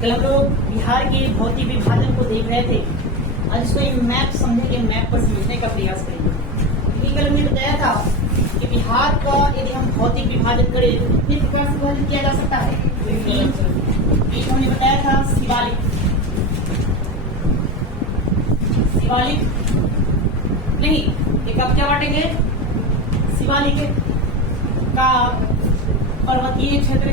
कल हम लोग बिहार के भौतिक विभाजन को देख रहे थे। आज इसको एक मैप समझेंगे, मैप पर समझने का प्रयास करेंगे। क्योंकि कल हमने बताया था कि बिहार का यदि हम भौतिक विभाजन करें तो कितने प्रकार से विभाजन किया जा सकता है। एक हमने बताया था शिवालिक, शिवालिक नहीं, एक अब क्या बांटेंगे, शिवालिक का पर्वतीय क्षेत्र,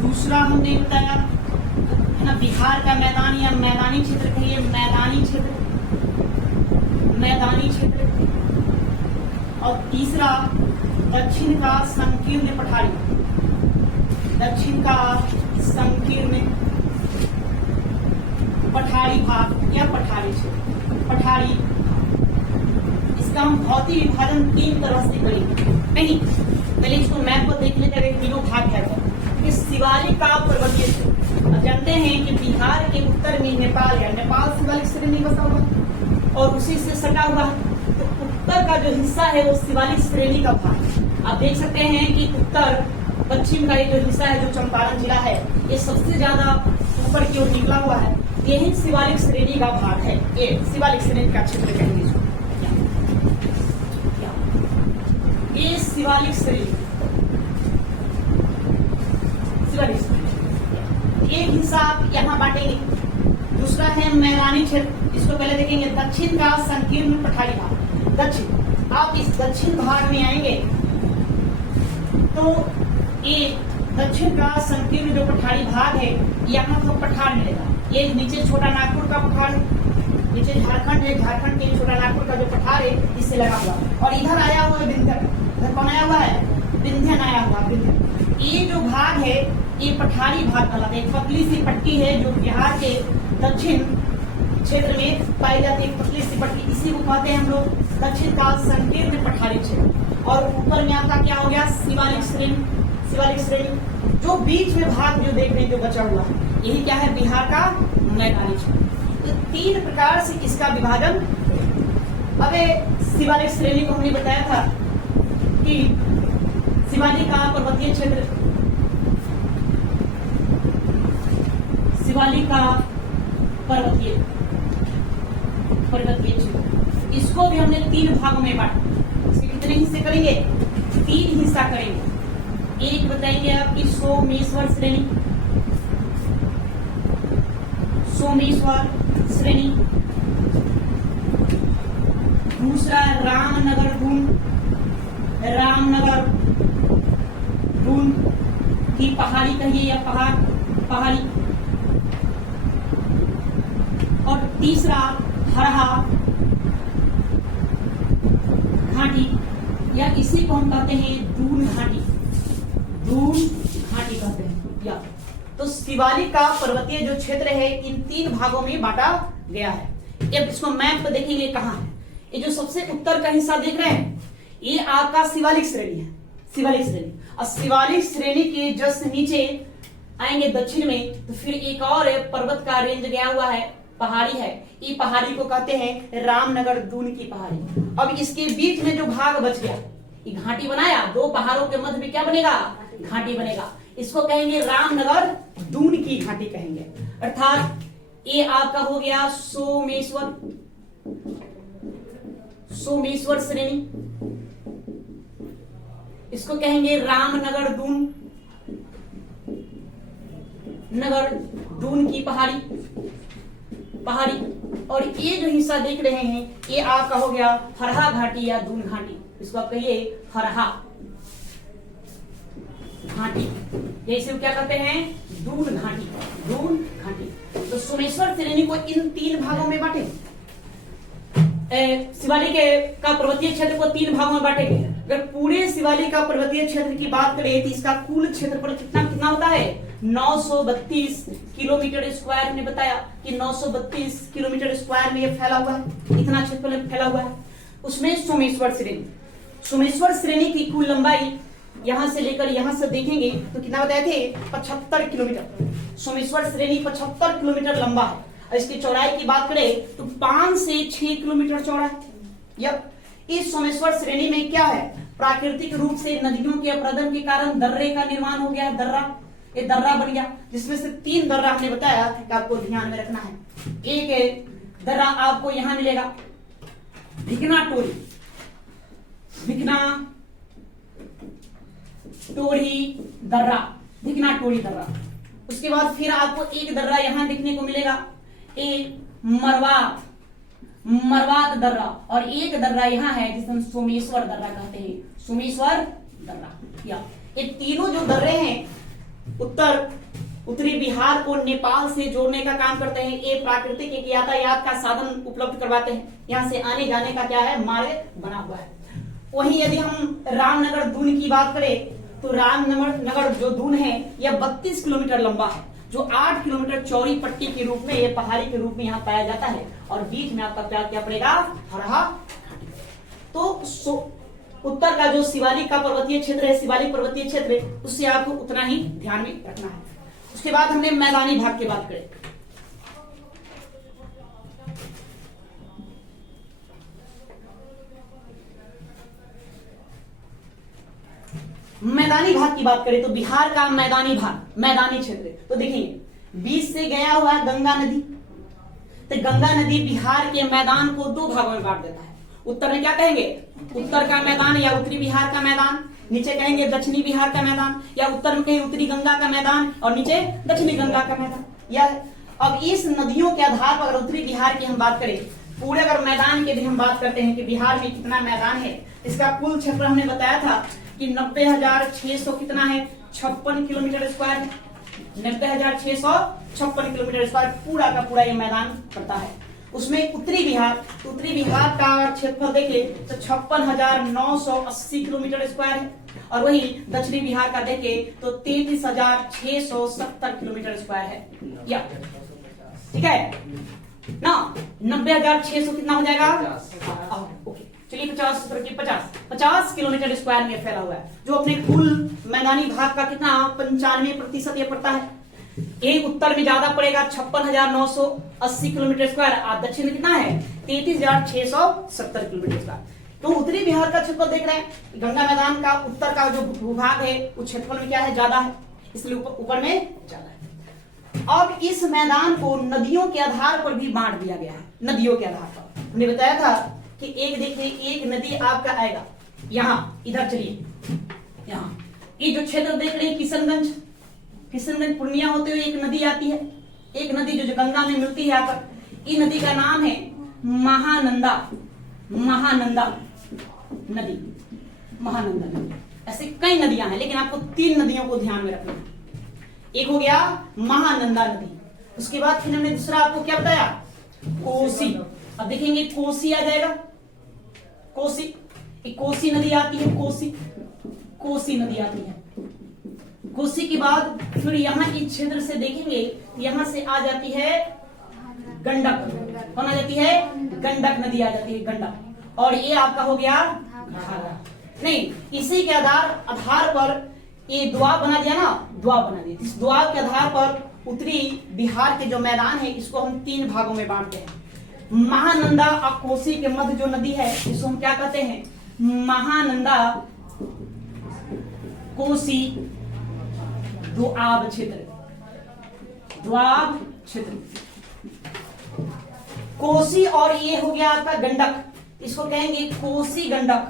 दूसरा हमने बताया है ना बिहार का मैदानी या मैदानी क्षेत्र कहिए, मैदानी क्षेत्र, मैदानी क्षेत्र। और तीसरा दक्षिण का संकीर्ण पठारी, दक्षिण का संकीर्ण पठारी भाग या पठारी क्षेत्र, पठारी। इसका हम भौतिक विभाजन 3 तरह से करेंगे। नहीं, पहले इसको मैप पर देख लेते हैं तीनों भाग क्या है। शिवालिक का पर्वतीय क्षेत्र, जानते हैं कि बिहार के उत्तर में नेपाल है, नेपाल शिवालिक श्रेणी बसा हुआ और उसी से सटा हुआ है। तो उत्तर का जो हिस्सा है वो शिवालिक श्रेणी का भाग है। आप देख सकते हैं कि उत्तर पश्चिम का ये जो हिस्सा है, जो चंपारण जिला है, ये सबसे ज्यादा ऊपर की ओर निकला हुआ है। यही शिवालिक श्रेणी का भाग है, ये शिवालिक श्रेणी का क्षेत्र कहेंगे इसको। ये शिवालिक श्रेणी, एक हिस्सा आप यहाँ बांटेंगे। दूसरा है मैदानी क्षेत्र, इसको पहले देखेंगे। दक्षिण का संकीर्ण पठारी भाग, दक्षिण। आप इस दक्षिण भाग में आएंगे तो ये दक्षिण का संकीर्ण जो पठारी भाग है, यहाँ तो पठार मिलेगा। ये नीचे छोटा नागपुर का पठार है, नीचे झारखंड है, झारखंड के छोटा नागपुर का जो पठार है इससे लगा हुआ। और इधर आया हुआ है विंध्य, इधर कौन आया हुआ है, विंध्यन आया हुआ, विंध्यन। ये जो भाग है ये पठारी भाग कहलाता है। पतली सी पट्टी है जो बिहार के दक्षिण क्षेत्र में पाई जाती है, पतली सी पट्टी, इसी को कहते हैं हम लोग दक्षिण का संकीर्ण पठारी क्षेत्र। और ऊपर में आपका क्या हो गया, शिवालिक श्रेणी, शिवालिक श्रेणी। जो बीच में भाग जो देख रहे हैं जो बचा हुआ है, यही क्या है, बिहार का मैदानी क्षेत्र। तो 3 प्रकार से इसका विभाजन। अब शिवालिक श्रेणी को हमने बताया था कि शिवालिक का पर्वतीय क्षेत्र, शिवालिक का पर्वतीय क्षेत्र, इसको भी हमने 3 भागों में बांटा। इसके कितने हिस्से करेंगे, 3 हिस्सा करेंगे। एक बताएंगे आपकी सोमेश्वर श्रेणी, सोमेश्वर श्रेणी। दूसरा रामनगर दून, रामनगर दून की पहाड़ी कहिए या पहाड़ी। और तीसरा हरहा घाटी, या इसी को हम कहते हैं दून घाटी, दून घाटी कहते हैं या। तो शिवालिक का पर्वतीय जो क्षेत्र है इन 3 भागों में बांटा गया है। अब इसको मैप पर देखेंगे कहाँ है। ये जो सबसे उत्तर का हिस्सा देख रहे हैं ये आपका शिवालिक श्रेणी है, शिवालिक श्रेणी। और शिवालिक श्रेणी के जस्ट नीचे आएंगे दक्षिण में तो फिर एक और पर्वत का रेंज गया हुआ है, पहाड़ी है। ये पहाड़ी को कहते हैं रामनगर दून की पहाड़ी। अब इसके बीच में जो भाग बच गया, ये घाटी बनाया, 2 पहाड़ों के मध्य में क्या बनेगा, घाटी बनेगा। इसको कहेंगे रामनगर दून की घाटी कहेंगे। अर्थात ये आपका हो गया सोमेश्वर, सोमेश्वर श्रेणी। इसको कहेंगे रामनगर दून, नगर दून की पहाड़ी, पहाड़ी। और ये जो हिस्सा देख रहे हैं ये आपका हो गया हरहा घाटी या दून घाटी। इसको आप कहिए हरहा घाटी, जैसे क्या कहते हैं, दून घाटी, दून घाटी। तो सोमेश्वर श्रेणी को इन 3 भागों में बांटे। शिवालिक का पर्वतीय क्षेत्र को 3 भागों में बांटेंगे। अगर पूरे शिवालिक का पर्वतीय क्षेत्र की बात करें तो इसका कुल क्षेत्रफल कितना होता है, 932 किलोमीटर स्क्वायर। ने बताया कि 932 किलोमीटर स्क्वायर में ये फैला हुआ है, इतना क्षेत्रफल फैला हुआ है। उसमें सोमेश्वर श्रेणी, सोमेश्वर श्रेणी की कुल लंबाई यहां से लेकर यहां से देखेंगे तो कितना बताए थे, 75 किलोमीटर। सोमेश्वर श्रेणी 75 किलोमीटर लंबा है। इसकी चौड़ाई की बात करें तो 5 से 6 किलोमीटर चौड़ा है। इस सोमेश्वर श्रेणी में क्या है, प्राकृतिक रूप से नदियों के अपरदन के कारण दर्रे का निर्माण हो गया है, दर्रा, ये दर्रा बन गया, जिसमें से 3 दर्रा हमने बताया कि आपको ध्यान में रखना है। एक दर्रा आपको यहां मिलेगा भिकना टोरी, भिकना टोरी दर्रा, भिकना टोरी दर्रा। उसके बाद फिर आपको एक दर्रा यहां देखने को मिलेगा, एक मरवात, मरवात दर्रा, और एक दर्रा यहां है जिसे हम सोमेश्वर दर्रा कहते हैं, सोमेश्वर दर्रा। या ये तीनों जो दर्रे हैं उत्तरी बिहार को नेपाल से जोड़ने का काम करते हैं। ये प्राकृतिक एक यातायात का साधन उपलब्ध करवाते हैं, यहाँ से आने जाने का क्या है, मार्ग बना हुआ है। वहीं यदि हम रामनगर दून की बात करें तो रामनगर जो दून है यह 32 किलोमीटर लंबा है, जो 8 किलोमीटर चौड़ी पट्टी के रूप में, ये पहाड़ी के रूप में यहाँ पाया जाता है, और बीच में आपका प्यार क्या पड़ेगा, हरहा। तो उत्तर का जो शिवालिक का पर्वतीय क्षेत्र है, शिवालिक पर्वतीय क्षेत्र, उससे आपको उतना ही ध्यान में रखना है। उसके बाद हमने मैदानी भाग की बात करें। मैदानी भाग की बात करें तो बिहार का मैदानी भाग, मैदानी क्षेत्र, तो देखेंगे बीच से गया हुआ है गंगा नदी, तो गंगा नदी बिहार के मैदान को 2 भागों में बांट देता है। उत्तर में क्या कहेंगे, उत्तर का मैदान या उत्तरी बिहार का मैदान, नीचे कहेंगे दक्षिणी बिहार का मैदान, या उत्तर में कहें उत्तरी गंगा का मैदान और नीचे दक्षिणी गंगा का मैदान। या अब इस नदियों के आधार पर अगर उत्तरी बिहार की हम बात करें, पूरे अगर मैदान की भी हम बात करते हैं कि बिहार में कितना मैदान है, इसका कुल क्षेत्र हमने बताया था कि 90,600 कितना है, 56 किलोमीटर स्क्वायर है, 90,656 किलोमीटर स्क्वायर पूरा का पूरा ये मैदान पड़ता है। उसमें उत्तरी बिहार का क्षेत्रफल देखें तो 56,980 किलोमीटर स्क्वायर है, और वही दक्षिणी बिहार का देखें तो 33,670 किलोमीटर स्क्वायर है। या ठीक है ना, 90,600 कितना हो जाएगा, ओके चलिए 50 किलोमीटर स्क्वायर में फैला हुआ है, जो अपने कुल मैदानी भाग का कितना 95% ये पड़ता है। एक उत्तर में ज्यादा पड़ेगा 56,980 किलोमीटर स्क्वायर, और दक्षिण में कितना है 33,670 किलोमीटर स्क्वायर। तो उत्तरी बिहार का क्षेत्रफल देख रहे हैं, गंगा मैदान का उत्तर का जो भूभाग है उस क्षेत्रफल में क्या है, ज्यादा है, इसलिए ऊपर में ज्यादा है। अब इस मैदान को नदियों के आधार पर भी बांट दिया गया है। नदियों के आधार पर हमने बताया था कि एक देखिए, एक नदी आपका आएगा यहाँ, इधर चलिए, यहाँ ये जो क्षेत्र देख रहे हैं किशनगंज पूर्णिया होते हुए एक नदी आती है, एक नदी जो गंगा में मिलती है आकर, ये नदी का नाम है महानंदा नदी। ऐसे कई नदियां हैं, लेकिन आपको 3 नदियों को ध्यान में रखना है। एक हो गया महानंदा नदी, उसके बाद फिर हमने दूसरा आपको क्या बताया, कोसी। अब देखेंगे कोसी आ जाएगा, कोसी नदी आती है, कोसी नदी आती है। कोसी के बाद फिर यहाँ इस क्षेत्र से देखेंगे, यहाँ से आ जाती है गंडक। कौन आ जाती है, गंडक नदी आ जाती है, गंडक। और ये आपका हो गया घाघरा। नहीं, इसी के आधार पर ये द्वाब बना दिया ना, द्वाब बना दिया। इस द्वाब के आधार पर उत्तरी बिहार के जो मैदान है इसको हम 3 भागों में बांटते हैं। महानंदा और कोसी के मध्य जो नदी है इसको हम क्या कहते हैं, महानंदा कोसी द्वाब क्षेत्र। कोसी और ये हो गया आपका गंडक, इसको कहेंगे कोसी गंडक,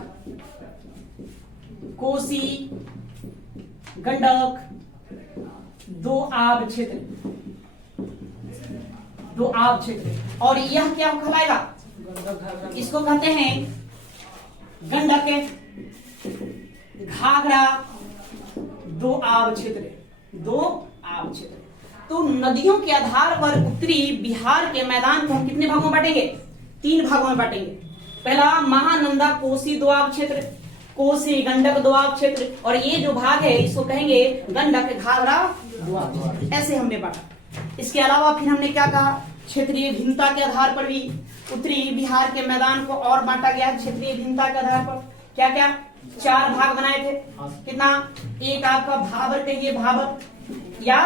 दो आब क्षेत्र। और यह क्या कहलाएगा, इसको कहते हैं गंडक, घाघरा, दो आब क्षेत्र। तो नदियों के आधार पर उत्तरी बिहार के मैदान को हम कितने भागों में बांटेंगे, 3 भागों में बांटेंगे। पहला महानंदा कोसी दोआब क्षेत्र, कोसी गंडक दोआब क्षेत्र, और ये जो भाग है इसको कहेंगे गंडक घाघरा दोआब क्षेत्र। ऐसे हमने बांटा। इसके अलावा फिर हमने क्या कहा, क्षेत्रीय भिन्नता के आधार पर भी उत्तरी बिहार के मैदान को और बांटा गया। क्षेत्रीय भिन्नता के आधार पर क्या क्या 4 भाग बनाए थे। कितना, एक आपका भाबर कहिए, भाबर या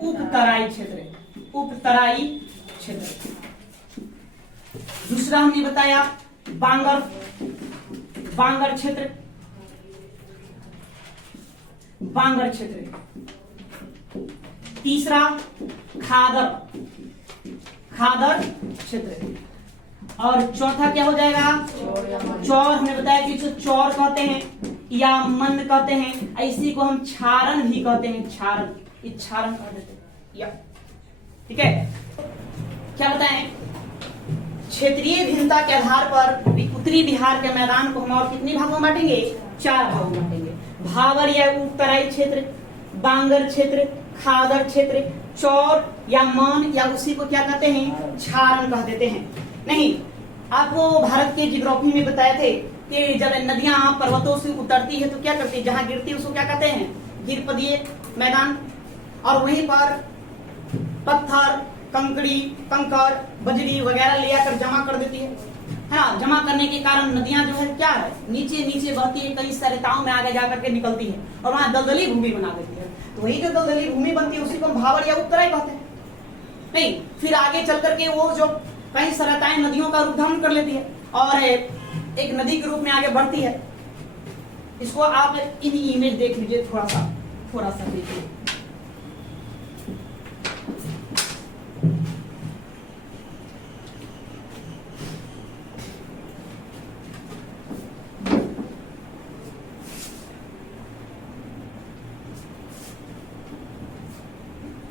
उपतराई क्षेत्र। दूसरा हमने बताया बांगर क्षेत्र, बांगर क्षेत्र। तीसरा खादर, खादर क्षेत्र। और चौथा क्या हो जाएगा? चौर। हमने बताया कि इसे चौर कहते हैं या मन कहते हैं, इसी को हम क्षारण भी कहते हैं, क्षारण, इस क्षारण कह देते हैं या, ठीक है। क्या बताएं? क्षेत्रीय भिन्नता के आधार पर उत्तरी बिहार के मैदान को हम और कितने भागों में बांटेंगे? 4 भागों में बांटेंगे। भावर या उपतराई क्षेत्र, बांगर क्षेत्र, खादर क्षेत्र, चौर या मान या उसी को क्या कहते हैं? क्षारण कह देते हैं। नहीं, आपको भारत के जियोग्राफी में बताए थे कि जब नदियां पर्वतों से उतरती है तो क्या करती है? जहां गिरती है उसको क्या कहते हैं? गिरपदीय मैदान। और वहीं पर पत्थर, कंकड़ी, कंकर, बजरी वगैरह ले आकर जमा कर देती है ना। जमा करने के कारण नदियां जो है क्या है? नीचे नीचे बहती है, कई सरिताओं में आगे जाकर के निकलती है और वहां दलदली भूमि बना देती है। तो वही जो दलदली भूमि बनती है उसी को भावर या उत्तराई कहते हैं। नहीं, फिर आगे चल करके वो जो कई सरिताएं नदियों का रूप धारण कर लेती है और एक नदी के रूप में आगे बढ़ती है। इसको आप इन इमेज देख लीजिए, थोड़ा सा देखिए।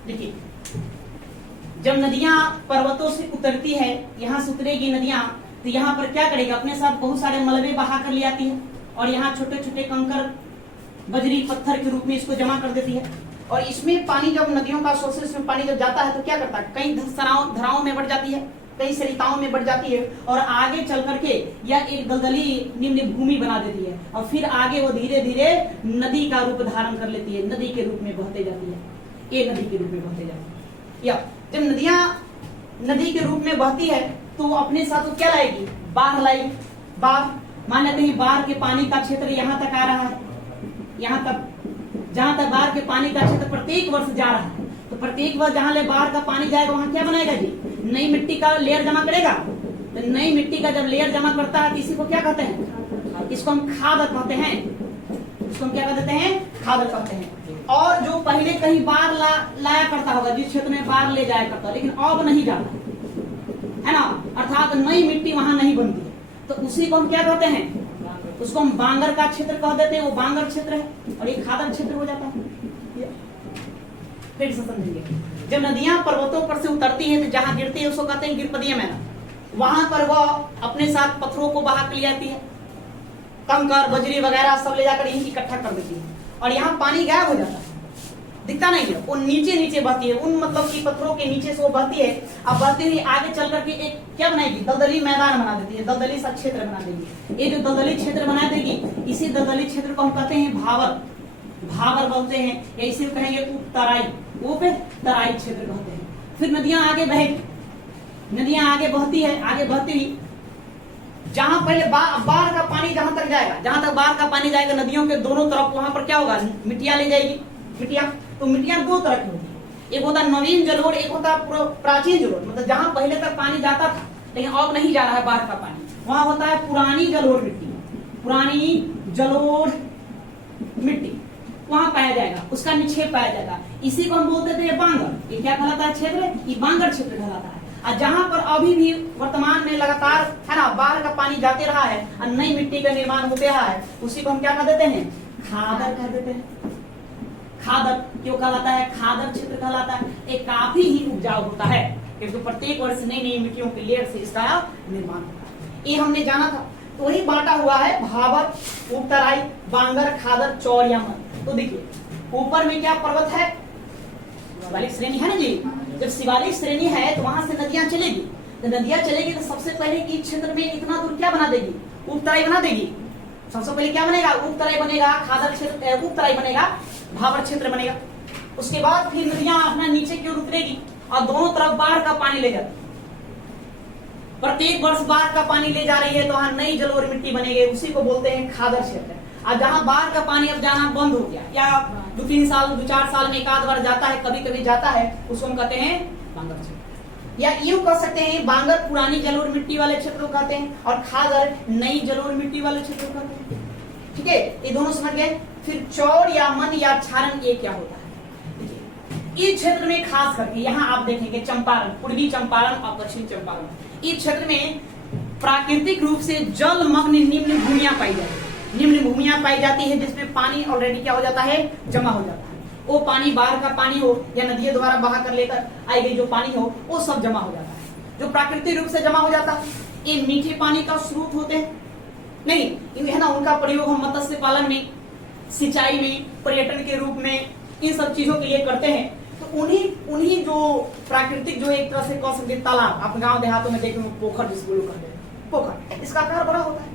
देखिए, जब नदियां पर्वतों से उतरती है, यहां से उतरेगी नदियां, तो यहाँ पर क्या करेगा? अपने साथ बहुत सारे मलबे बहा कर ले आती है और यहाँ छोटे छोटे कंकर, बजरी, पत्थर के रूप में इसको जमा कर देती है। और इसमें पानी जब नदियों का सोर्सेस में पानी जब जाता है तो क्या करता है? कई धराओं में बढ़ जाती है, कई सरिताओं में बढ़ जाती है और आगे चल करके यह एक दलदली निम्न भूमि बना देती है और फिर आगे वो धीरे धीरे नदी का रूप धारण कर लेती है, नदी के रूप में बहते जाती है, ये नदी के रूप में बहते जाती है। या जब नदियां नदी के रूप में बहती है तो अपने साथ क्या लाएगी? बाढ़ लाएगी। बाढ़, मान लेते हैं बाढ़ के पानी का क्षेत्र यहाँ तक आ रहा है, यहाँ तक, जहां तक बाढ़ के पानी का क्षेत्र प्रत्येक वर्ष जा रहा है, तो प्रत्येक वर्ष जहां ले बाढ़ का पानी जाएगा वहां क्या बनाएगा जी? नई मिट्टी का लेयर जमा करेगा। तो नई मिट्टी का जब लेयर जमा करता है तो इसी को क्या कहते हैं? इसको हम खादर कहते हैं। इसको हम क्या कहते हैं? खादर कहते हैं। और जो पहले कहीं बाढ़ लाया करता होगा, जिस क्षेत्र में बाढ़ ले जाया करता, लेकिन अब नहीं जाता है ना, अर्थात नई मिट्टी वहां नहीं बनती है, तो उसी को हम क्या कहते हैं? उसको हम बांगर का क्षेत्र कह देते हैं। वो बांगर क्षेत्र है और ये खादर क्षेत्र हो जाता है। फिर से समझिए, जब नदियां पर्वतों पर से उतरती है तो जहां गिरती है उसको कहते हैं गिरपदीय मैदान। वहां पर वह अपने साथ पत्थरों को बहा कर ले आती है, कंकर, बजरी वगैरह सब ले जाकर यहीं इकट्ठा कर देती है और यहाँ पानी गायब हो जाता है, दिखता नहीं है। वो नीचे नीचे बहती है, उन मतलब की पत्थरों के नीचे से वो बहती है। अब बहती हुई आगे चल करके एक क्या बनाएगी? दलदली मैदान बना देती है, दलदली सा क्षेत्र बना देगी। ये जो दलदली क्षेत्र बना देगी, इसी दलदली क्षेत्र को हम कहते हैं भावर, भावर बोलते हैं, या इसे कहेंगे उपतराई, उपतराई क्षेत्र कहते हैं। फिर नदियां आगे बहेगी, नदियां आगे बहती है, आगे बहती हुई जहां पहले बाढ़ का पानी जहां तक जाएगा, जहां तक बाढ़ का पानी जाएगा नदियों के दोनों तरफ, वहां पर क्या होगा? मिट्टियां ले जाएगी। मिट्टियां, तो मिट्टियां दो तरह की होती है, एक होता है नवीन जलोढ़, एक होता है प्राचीन जलोढ़। मतलब जहां पहले तक पानी जाता था लेकिन अब नहीं जा रहा है बाढ़ का पानी, वहां होता है पुरानी जलोढ़ मिट्टी, पुरानी जलोढ़ मिट्टी वहां पाया जाएगा, उसका निक्षेप पाया जाएगा। इसी को हम बोलते थे बांगर। ये क्या कहलाता है? क्षेत्र, ये बांगर क्षेत्र कहलाता है। और जहां पर अभी भी वर्तमान में लगातार है ना बाढ़ का पानी जाते रहा है और नई मिट्टी का निर्माण होते रहा है, उसी को हम क्या कह देते हैं? खादर कह देते हैं। खादर क्यों कहलाता है? खादर क्षेत्र कहलाता है। एक काफी ही उपजाऊ होता है क्योंकि प्रत्येक वर्ष नई नई मिट्टियों के लेयर से इसका निर्माण होता है। ये हमने जाना था, तो वही बांटा हुआ है भावर, उपतराई, बांगर, खादर, चौर या मन। तो देखिए ऊपर में क्या पर्वत है? शिवालिक श्रेणी है ना जी। जब शिवालिक श्रेणी है तो वहां से नदियां चलेगी, तो नदियां चलेगी तो सबसे पहले इस क्षेत्र में इतना दूर क्या बना देगी? उपतराई बना देगी। सबसे पहले क्या बनेगा? उपतराई बनेगा, खादर क्षेत्र, उपतराई बनेगा, भावर क्षेत्र बनेगा। उसके बाद फिर नदियां अपना नीचे की ओर उतरेगी और दोनों तरफ बाढ़ का पानी ले जाती है। प्रत्येक वर्ष बाढ़ का पानी ले जा रही है तो वहां नई जलोढ़ मिट्टी बनेगी, उसी को बोलते हैं खादर क्षेत्र। और जहां बाढ़ का पानी अब जाना बंद हो गया या 2-3 साल 2-4 साल में एक आध बार जाता है, कभी कभी जाता है, उसको हम कहते हैं बांगर क्षेत्र। या यूं कह सकते हैं बांगर पुरानी जलोढ़ मिट्टी वाले क्षेत्र को कहते हैं और खादर नई जलोढ़ मिट्टी वाले क्षेत्र को कहते हैं। ठीक है, ये दोनों समझ गए। फिर चौड़ या मन या क्षारण, ये क्या होता है? देखिए इस क्षेत्र में खास करके यहाँ आप देखेंगे चंपारण, पूर्वी चंपारण और पश्चिमी चंपारण, इस क्षेत्र में प्राकृतिक रूप से जलमग्न निम्न भूमियां पाई जाती है। निम्न भूमियां पाई जाती है जिसमें पानी ऑलरेडी क्या हो जाता है, जमा हो जाता है। वो पानी बाहर का पानी हो या नदियों द्वारा बहा कर लेकर आई गई जो पानी हो, वो सब जमा हो जाता है। जो प्राकृतिक रूप से जमा हो जाता है, ये मीठे पानी का स्रोत होते हैं नहीं, है ना। उनका प्रयोग हम मत्स्य पालन में, सिंचाई में, पर्यटन के रूप में, इन सब चीजों के लिए करते हैं। तो उन्हीं जो प्राकृतिक, जो एक तरह से कह सकते तालाब, आप गांव देहातों में देखेंगे पोखर जिसको लोग कहते हैं, पोखर, इसका आकार बड़ा होता है,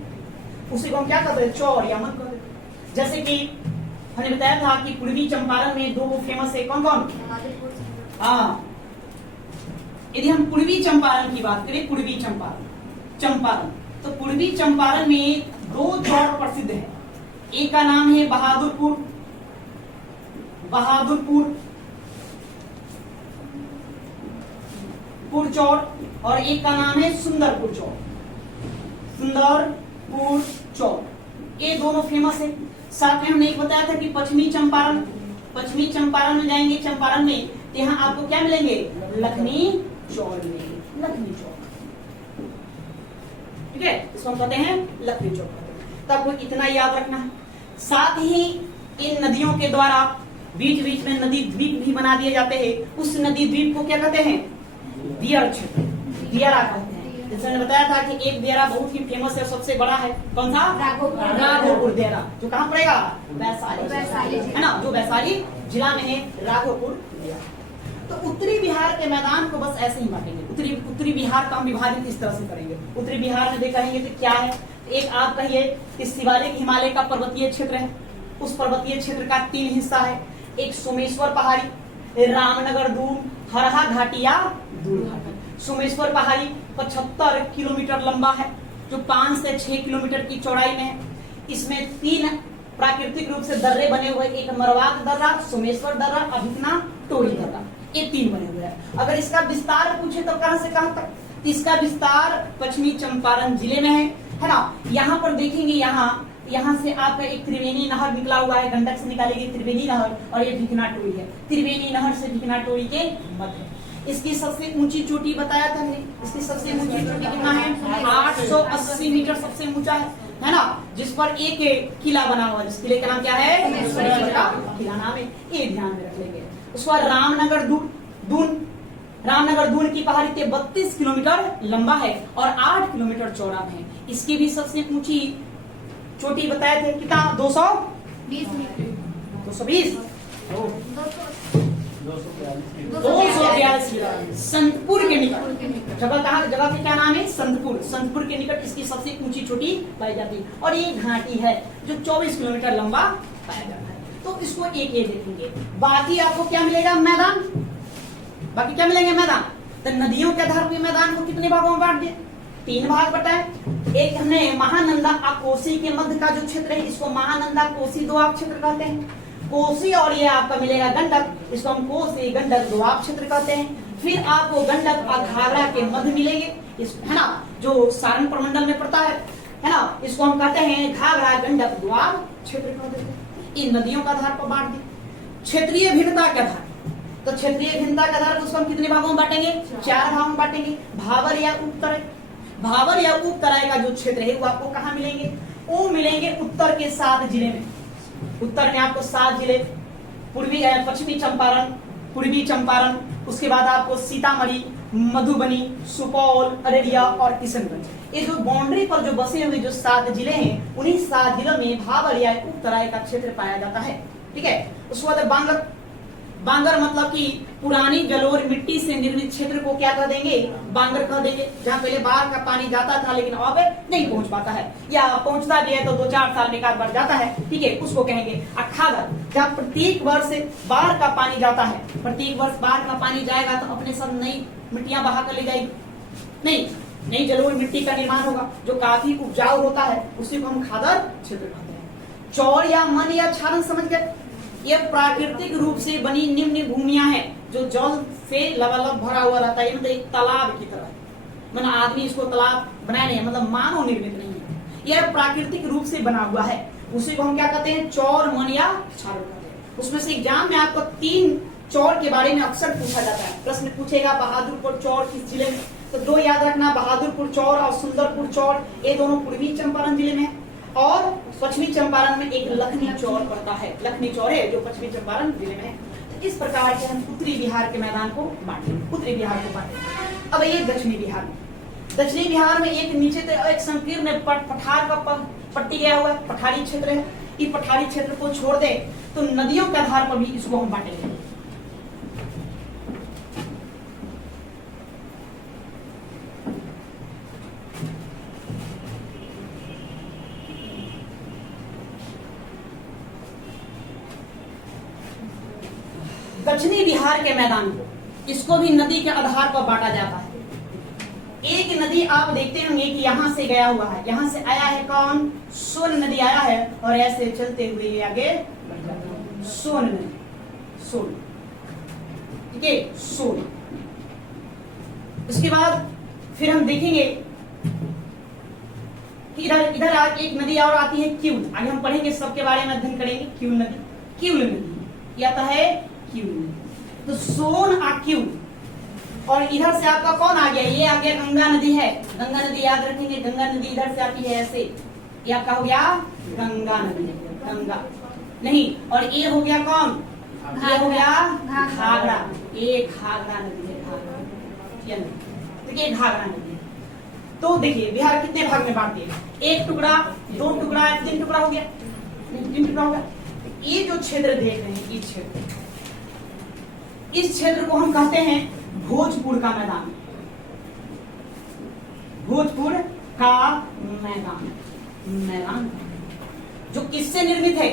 उसी को हम क्या कहते हैं, चौड़ या मन कहते हैं। जैसे कि हमने बताया था कि पूर्वी चंपारण में दो फेमस है, कौन कौन? हाँ, यदि हम पूर्वी चंपारण की बात करें, पूर्वी चंपारण, तो पूर्वी चंपारण में दो चौड़ प्रसिद्ध है। एक का नाम है बहादुरपुर चौड़, और एक का नाम है सुंदरपुर चौड़। ये दोनों फेमस है। साथ में हमने एक बताया था कि पश्चिमी चंपारण में जाएंगे, चंपारण में, तो यहाँ आपको क्या मिलेंगे? लखनी चौड़ मिलेंगे, ठीक है, इसको हम कहते हैं लखनी चौड़। तो आपको इतना याद रखना है। साथ ही इन नदियों के द्वारा बीच बीच में नदी द्वीप भी बना दिए जाते हैं। उस नदी द्वीप को क्या कहते हैं? दियारा क्षेत्र, दियारा कहते हैं। जैसे मैंने बताया था कि एक दियारा बहुत ही फेमस है, सबसे बड़ा है, कौन सा? राघोपुर दियारा, जो कहाँ पड़ेगा? वैशाली, है ना, जो वैशाली जिला में है, राघोपुर दियारा। तो उत्तरी बिहार के मैदान को बस ऐसे ही बांटेंगे। उत्तरी बिहार का हम विभाजन इस तरह से करेंगे। उत्तरी बिहार में कहेंगे तो क्या है? एक आप कहिए कि शिवालिक हिमालय का पर्वतीय क्षेत्र है। उस पर्वतीय क्षेत्र का 3 हिस्सा है। एक सोमेश्वर पहाड़ी, रामनगर दून, हरहा घाटी या दूर घाटी। सोमेश्वर पहाड़ी 75 किलोमीटर लंबा है, जो 5 से 6 किलोमीटर की चौड़ाई में है। इसमें 3 प्राकृतिक रूप से दर्रे बने हुए, एक मरवाक दर्रा, सोमेश्वर दर्रा, अभिकना टोरी दर्रा, ये 3 बने हुए हैं। अगर इसका विस्तार पूछे तो कहां से कहां तक? इसका विस्तार पश्चिमी चंपारण जिले में है ना। यहाँ पर देखेंगे, यहाँ से आपका एक त्रिवेणी नहर निकला हुआ है, गंडक से निकाली गई त्रिवेणी नहर, और ये भिकना टोरी है। त्रिवेणी नहर से भिकना टोरी के मध्य। इसकी सबसे ऊंची चोटी बताया था, इसकी सबसे ऊंची चोटी कितना है? 880 मीटर सबसे ऊंचा है ना, जिस पर एक किला बना हुआ है। इस किले का नाम क्या है? किला नाम है, ये ध्यान में रख लेंगे। उसके बाद रामनगर दून की पहाड़ी 32 किलोमीटर लंबा है और 8 किलोमीटर चौड़ा है। इसकी भी सबसे ऊंची चोटी बताए थे कितना? 220 संतपुर के निकट। जगह के क्या नाम है? संतपुर के निकट इसकी सबसे ऊंची चोटी पाई जाती है, और ये घाटी है जो 24 किलोमीटर लंबा पाया जाता है। तो इसको एक देखेंगे। बाकी आपको क्या मिलेगा? मैदान। बाकी क्या मिलेंगे? मैदान। तो नदियों के आधार पर मैदान को कितने भागों में बांट दिए? 3 भाग बताए। एक हमने महानंदा कोसी के मध्य का जो क्षेत्र है, इसको महानंदा कोसी दोआब क्षेत्र कहते हैं। कोसी और ये आपका मिलेगा गंडक, इसको हम कोसी गंडक दोआब क्षेत्र कहते हैं। फिर आपको गंडक और घाघरा के मध्य मिलेंगे, है ना, जो सारण प्रमंडल में पड़ता है ना, इसको हम कहते हैं घाघरा गंडक दोआब क्षेत्र कहते हैं। इन नदियों का आधार पर बांट दी। क्षेत्रीय भिन्नता के आधार, तो क्षेत्रीय भिन्नता के आधार पर उसको हम कितने भागों में बांटेंगे? 4 भागों में बांटेंगे। भावर या उपतराई का जो क्षेत्र है वो आपको कहाँ मिलेंगे? वो मिलेंगे उत्तर के 7 जिले में। उत्तर में आपको 7 जिले, पश्चिमी चंपारण, पूर्वी चंपारण, उसके बाद आपको सीतामढ़ी, मधुबनी, सुपौल, अररिया और किशनगंज। ये जो बाउंड्री पर जो बसे हुए जो 7 जिले हैं, उन्हीं 7 जिलों में भावर या उपतराई का क्षेत्र पाया जाता है। ठीक है। उसके बाद बांगर मतलब कि पुरानी जलोढ़ मिट्टी से निर्मित क्षेत्र को क्या कह देंगे? बांगर कह देंगे। जहाँ पहले बाढ़ का पानी जाता था लेकिन अब नहीं पहुंच पाता है, या पहुंचता भी है तो 2-4 साल में एक आध बार जाता है, ठीक है, उसको कहेंगे अखागर। जहाँ प्रत्येक वर्ष बाढ़ का पानी जाता है, प्रत्येक वर्ष बाढ़ का पानी जाएगा तो अपने सब नई मिट्टियां बहा कर ले जाएगी, नई जलोढ़ मिट्टी का निर्माण होगा जो काफी उपजाऊ होता है, उसी को हम खादर क्षेत्र कहते हैं। चौड़ या मन या क्षारण समझ गए? ये प्राकृतिक रूप से बनी निम्न भूमियां हैं जो जल से लबालब भरा हुआ रहता है, मतलब एक तालाब की तरह। मतलब आदमी इसको तालाब बनाया नहीं है, मतलब मानव निर्मित नहीं है, यह प्राकृतिक रूप से बना हुआ है। उसी को हम क्या कहते हैं, चौर मन या छारों कहते हैं। उसमें से एग्जाम में आपको 3 चौर के बारे में अक्सर पूछा जाता है। प्रश्न पूछेगा बहादुरपुर चौर किस जिले में, तो 2 याद रखना, बहादुरपुर चौर और सुंदरपुर चौर, ये दोनों पूर्वी चंपारण जिले में है। और पश्चिमी चंपारण में एक लखनी चौर पड़ता है, लखनी चौर है जो पश्चिमी चंपारण जिले में है। तो इस प्रकार से हम उत्तरी बिहार के मैदान को बांटे, उत्तरी बिहार को बांटे। अब ये दक्षिणी बिहार में, दक्षिणी बिहार में एक नीचे तो एक संकीर्ण पठार का पट्टी गया हुआ है, पठारी क्षेत्र है। ये पठारी क्षेत्र को छोड़ दे तो नदियों के आधार पर भी इसको हम बांटेंगे। दक्षिणी बिहार के मैदान को इसको भी नदी के आधार पर बांटा जाता है। एक नदी आप देखते होंगे कि यहां से गया हुआ है, यहां से आया है कौन, सोन नदी आया है और ऐसे चलते हुए आगे सोन नदी, सोन, ठीक है, सोन। उसके बाद फिर हम देखेंगे कि इधर एक नदी और आती है क्यूल। आगे हम पढ़ेंगे, सबके बारे में अध्ययन करेंगे। क्यूल नदी, क्यूल नदी आता है क्यूल। तो सोन आ क्यूल, और इधर से आपका कौन आ गया, ये आ गया गंगा नदी है। गंगा नदी याद रखेंगे, गंगा नदी इधर से आती है ऐसे, ये आपका हो गया गंगा नदी, गंगा नहीं, और ये हो गया कौन, ये हो गया घाघरा, ये घाघरा नदी है, घाघरा, देखिए घाघरा नदी। तो देखिए बिहार कितने भाग में बांट दिए, 1 टुकड़ा, 2 टुकड़ा, 3 टुकड़ा हो गया, 3 टुकड़ा हो गया। ये जो क्षेत्र देख रहे हैं, इस क्षेत्र को हम कहते हैं भोजपुर का मैदान, भोजपुर का मैदान, मैदान जो किससे निर्मित है,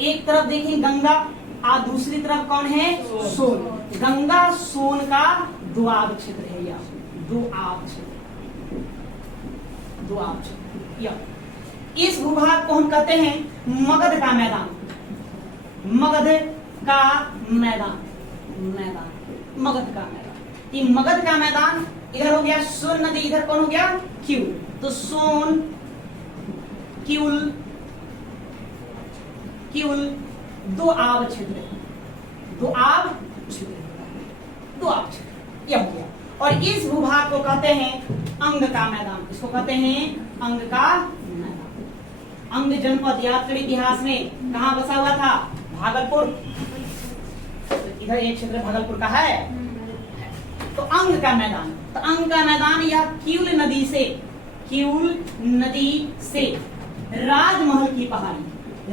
एक तरफ देखें गंगा और दूसरी तरफ कौन है, सोन। गंगा सोन का दोआब क्षेत्र है, यह दोआब क्षेत्र, दोआब क्षेत्र। इस भूभाग को हम कहते हैं मगध का मैदान, मगध का मैदान, मैदान, मगध का मैदान। ये मगध का मैदान इधर हो गया सोन नदी, इधर कौन हो गया, क्यूल। तो सोन, क्यूल, क्यूल दोआब क्षेत्र, दोआब क्षेत्र, दोआब क्षेत्र, यह हो गया। और इस भूभाग को कहते हैं अंग का मैदान, इसको कहते हैं अंग का मैदान। अंग जनपद याद करें इतिहास में कहां बसा हुआ था, भागलपुर, इधर एक क्षेत्र भागलपुर का है। तो अंग का मैदान, तो अंग का मैदान या क्यूल नदी से, क्यूल नदी से राजमहल की पहाड़ी,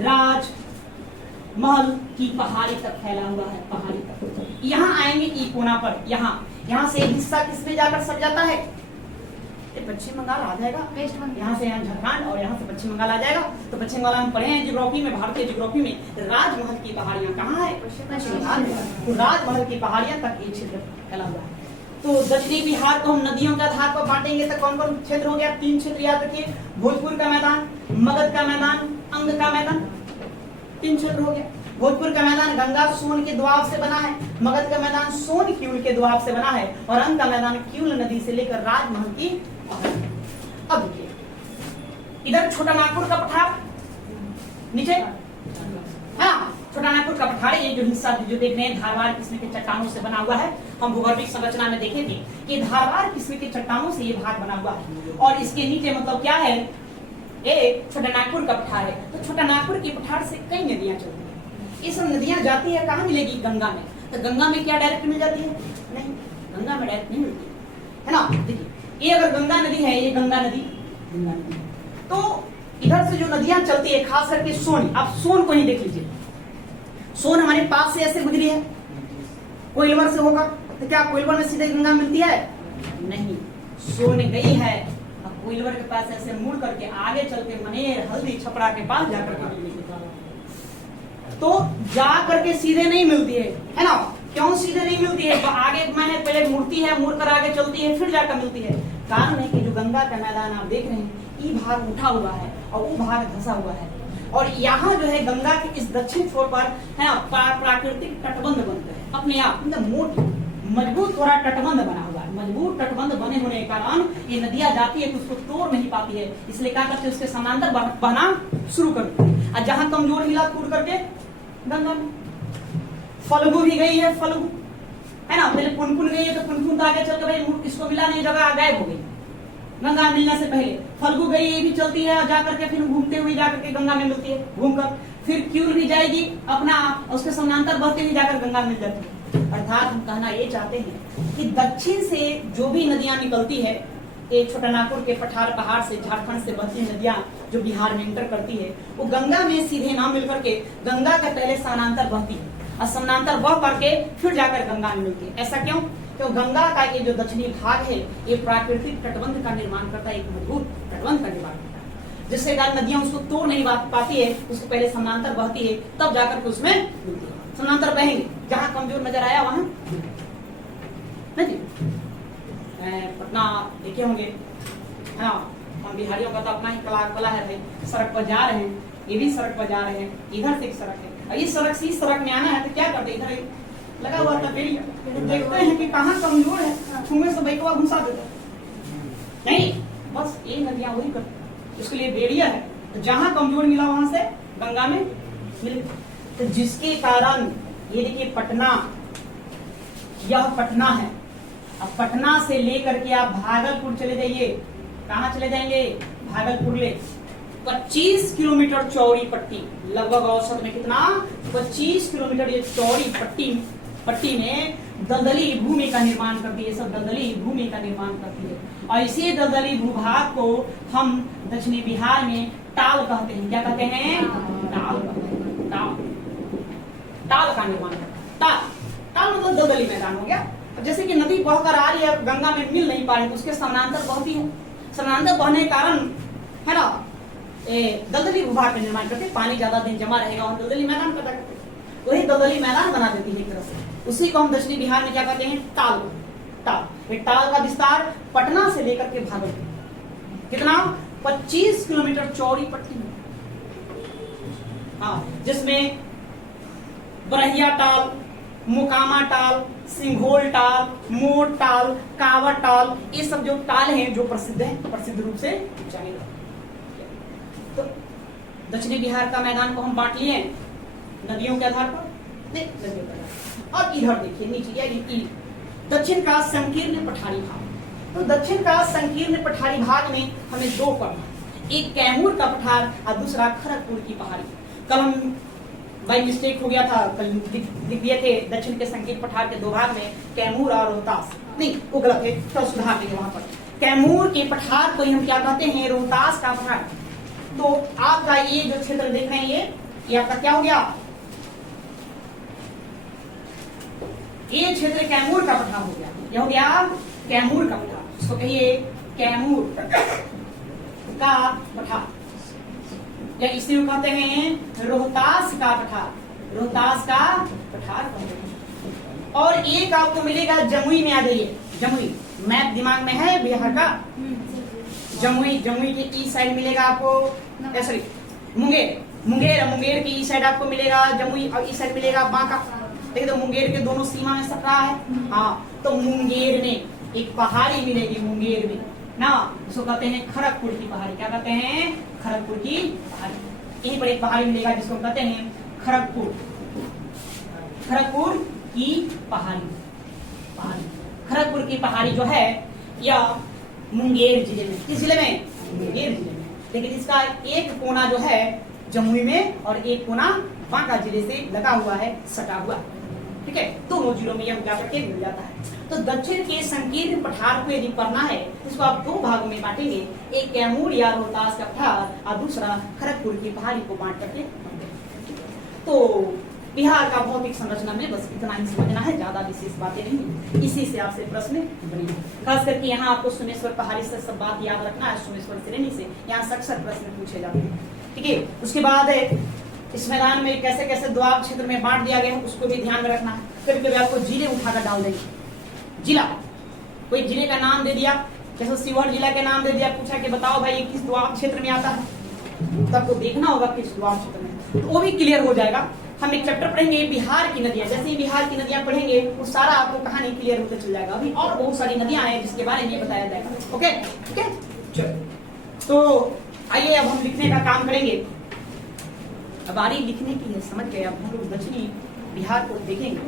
राजमहल की पहाड़ी तक फैला हुआ है, पहाड़ी तक। यहाँ आएंगे ई कोना पर, यहाँ से हिस्सा किसमें जाकर सट जाता है, पश्चिम बंगाल आ जाएगा, यहाँ से यहाँ झारखंड और यहाँ से पश्चिम बंगाल आ जाएगा। तो पश्चिम बंगाल हम पढ़े हैं ज्योग्राफी में, भारतीय ज्योग्राफी में, राजमहल की पहाड़ियां कहाँ है, पश्चिम बंगाल में। तो राजमहल की पहाड़ियां तक ये क्षेत्र फैला हुआ है। तो दक्षिणी बिहार को हम नदियों के आधार पर बांटेंगे तो कौन कौन क्षेत्र हो गया, 3 क्षेत्र याद रखिए, भोजपुर का मैदान, मगध का मैदान, अंग का मैदान, 3 क्षेत्र हो गया। भोजपुर का मैदान गंगा सोन के दोआब से बना है, मगध का मैदान सोन क्यूल के दोआब से बना है, और अंग का मैदान क्यूल नदी से लेकर राजमहल की। अब देखिए इधर छोटा नागपुर का पठार नीचे है, छोटा नागपुर का पठार, ये जो हिस्सा जो देख रहे हैं धारवाड़ किस्म के चट्टानों से बना हुआ है। हम भूगोलिक संरचना में देखे थे कि धारवाड़ किस्म के चट्टानों से ये भाग बना हुआ है, और इसके नीचे मतलब क्या है, एक छोटा नागपुर का पठार है। तो छोटा नागपुर के पठार से कई नदियां चलती है, ये सब नदियां जाती है कहाँ मिलेगी, गंगा में। तो गंगा में क्या डायरेक्ट मिल जाती है, नहीं, गंगा में डायरेक्ट नहीं मिलती है ना। देखिए ये अगर गंगा नदी है, ये गंगा नदी, गंगा नदी, तो इधर से जो नदियां चलती है खास करके सोन, आप सोन को ही देख लीजिए, सोन हमारे पास से ऐसे गुजरी है, कोइलवर से होगा, तो क्या कोइलवर में सीधे गंगा मिलती है, नहीं, सोन गई है और कोइलवर के पास ऐसे मुड़ करके आगे चल के मनेर हल्दी छपरा के पास जाकर के, तो जा करके सीधे नहीं मिलती है ना। क्यों सीधे नहीं मिलती है, तो आगे मैंने पहले मुड़ती है, मुड़ कर आगे चलती है, फिर जाकर मिलती है। कारण है कि जो गंगा का मैदान आप देख रहे हैं, ये भाग उठा हुआ है और वो भाग धंसा हुआ है, और यहाँ जो है गंगा के इस दक्षिण छोर पर है ना प्राकृतिक तटबंध बनते हैं अपने आप, मतलब मोटी मजबूत थोड़ा तटबंध बना हुआ है। मजबूत तटबंध बने होने के कारण ये नदियां जाती है तो उसको तोड़ नहीं पाती है, इसलिए क्या करते हैं, उसके समांतर बहना शुरू करते हैं। और जहां कमजोर मिला कूद करके गंगा में। फल्गु भी गई है, फल्गु है ना, पहले पुनपुन गई है तो पुनपुन तो आगे चल के भाई इसको मिला नहीं, जगह गायब हो गई गंगा मिलने से पहले। फल्गु गई, ये भी चलती है और जाकर के फिर घूमते हुए जाकर के गंगा में मिलती है, घूमकर फिर क्यूर भी जाएगी अपना, उसके समानांतर बहते हुए जाकर गंगा में मिल जाती है। अर्थात हम कहना ये चाहते हैं कि दक्षिण से जो भी नदियां निकलती है, एक छोटानागपुर के पठार पहाड़ से झारखंड से बहती नदियां जो बिहार में इंटर करती है, वो गंगा में सीधे ना मिल करके गंगा के पहले समानांतर बहती है और समानांतर बह करके फिर जाकर गंगा में मिलती है। ऐसा क्यों? तो गंगा का ये जो दक्षिणी भाग है ये प्राकृतिक तटबंध का निर्माण करता है, एक मजबूत तटबंध का निर्माण करता है, जिससे नदियां उसको तोड़ नहीं पाती है, उसको पहले समानांतर बहती है तब जाकर के उसमें मिलती है। समानांतर बहेंगे, जहां कमजोर नजर आया वहां नहीं। पटना देखे होंगे, हाँ, हम बिहारियों का तो अपना ही कला है भाई। सड़क पर जा रहे हैं, ये भी सड़क पर जा रहे हैं, इधर से एक सड़क है, इस सड़क से इस सड़क में आना है तो क्या करते, इधर लगा हुआ था बेड़िया, देखते हैं कि कहाँ कमजोर है, कुएं से बैकवा घुसा देते नहीं, बस ये नदियां वही करती, उसके लिए बेड़िया है। तो जहां कमजोर मिला वहां से गंगा में मिले, तो जिसके कारण ये देखिए पटना, यह पटना है। अब पटना से लेकर के आप भागलपुर चले जाइए, कहाँ चले जाएंगे, भागलपुर ले 25 किलोमीटर चौड़ी पट्टी, लगभग औसत में कितना 25 किलोमीटर ये चौड़ी पट्टी में दलदली भूमि का निर्माण करती है, सब दलदली भूमि का निर्माण करती है। और इसी दलदली भूभाग को हम दक्षिणी बिहार में टाल कहते हैं। क्या कहते हैं? टाल कहते हैं। टाल का निर्माण करता है। टाल मतलब दलदली मैदान हो गया। जैसे कि नदी बहकर आ रही है, गंगा में मिल नहीं पा रही, तो उसके समानांतर बहती है, समानांतर बहने के कारण है ना दलदली भूभाग का निर्माण करते, पानी ज्यादा दिन जमा रहेगा और दलदली मैदान पैदा करते, वही दलदली मैदान बना देती है एक तरह से। उसी को हम दक्षिणी बिहार में क्या कहते हैं? टाल। टाल का विस्तार पटना से लेकर के भागलपुर कितना 25 किलोमीटर चौड़ी पट्टी में, हाँ, जिसमें बरहिया टाल, मोकामा टाल, सिंघोल टाल, मोर टाल, कांवर टाल, ये सब जो टाल हैं जो प्रसिद्ध है, प्रसिद्ध रूप से जाने जाते। तो दक्षिणी बिहार का मैदान को हम बांट लिए नदियों के आधार पर, नदियों के आधार। और इधर देखिए नीचे दक्षिण का संकीर्ण पठारी भाग। तो दक्षिण का संकीर्ण पठारी भाग में हमें दो पढ़ना, एक कैमूर का पठार और दूसरा खड़गपुर की पहाड़ी। कल हम बाई मिस्टेक हो गया था, कल लिख दिए थे दक्षिण के संकीर्ण पठार के दो भाग में कैमूर और रोहतास, नहीं वो गलत है, तो सुधार देंगे वहां पर। कैमूर के पठार को हम क्या कहते हैं? रोहतास का पठार। तो आपका ये जो क्षेत्र देख रहे हैं ये आपका क्या हो गया? ये क्षेत्र कैमूर का पठार हो गया, यह हो गया कैमूर का पठार, इसको कहिए कैमूर का पठार, या इसी को कहते हैं रोहतास का पठार, रोहतास का पठार कहते हैं। और एक आपको मिलेगा जमुई में, आ जाइए जमुई, मैप दिमाग में है बिहार का, जमुई के ई साइड मिलेगा आपको, सॉरी मुंगेर की ई साइड आपको मिलेगा जमुई, और इस साइड मिलेगा बांका। देखिए तो मुंगेर के दोनों सीमा में सट रहा है, हाँ, तो मुंगेर में एक पहाड़ी मिलेगी, मुंगेर में ना, उसको कहते हैं खड़गपुर की पहाड़ी। क्या कहते हैं? खड़गपुर की पहाड़ी। यहीं पर एक पहाड़ी मिलेगा जिसको कहते हैं खड़गपुर की पहाड़ी। खड़गपुर की पहाड़ी जो है यह मुंगेर जिले में, किस जिले में? मुंगेर जिले में। लेकिन इसका एक कोना जो है जमुई में और एक कोना बांका जिले से लगा हुआ है, सटा हुआ, ठीक है, दोनों जिलों में यह जाकर के मिल जाता है। तो दक्षिण के संकीर्ण पठार को यदि पढ़ना है इसको आप दो भागों में बांटेंगे, एक कैमूर या रोहतास का पठार और दूसरा खड़गपुर की पहाड़ी को बांट करके। तो बिहार का भौतिक संरचना में बस इतना ही समझना है, ज्यादा विशेष बातें नहीं। इसी से आपसे प्रश्न बनेंगे, खास करके यहाँ आपको सोमेश्वर पहाड़ी से सब बात याद रखना है, सोमेश्वर श्रेणी से यहाँ अक्सर प्रश्न पूछे जाते हैं, ठीक है। उसके बाद इस मैदान में कैसे कैसे द्वाब क्षेत्र में बांट दिया गया है उसको भी ध्यान में रखना है। कभी कभी आपको जिले उठाकर डाल देंगे, जिला, कोई जिले का नाम दे दिया, जैसे शिवहर जिला के नाम दे दिया, पूछा कि बताओ भाई ये किस द्वाब क्षेत्र में आता है, तो आपको देखना होगा किस द्वाब क्षेत्र में, तो वो भी क्लियर हो जाएगा। हम एक चैप्टर पढ़ेंगे बिहार की नदियां, जैसे ही बिहार की नदियां पढ़ेंगे वो सारा आपको कहानी क्लियर होते चल जाएगा। अभी और बहुत सारी नदियां हैं जिसके बारे में बताया जाएगा, ओके ठीक है। चलो तो आइए अब हम लिखने का काम करेंगे। अब बारी लिखने की है, समझ गए। अब हम लोग दक्षिणी बिहार को देखेंगे।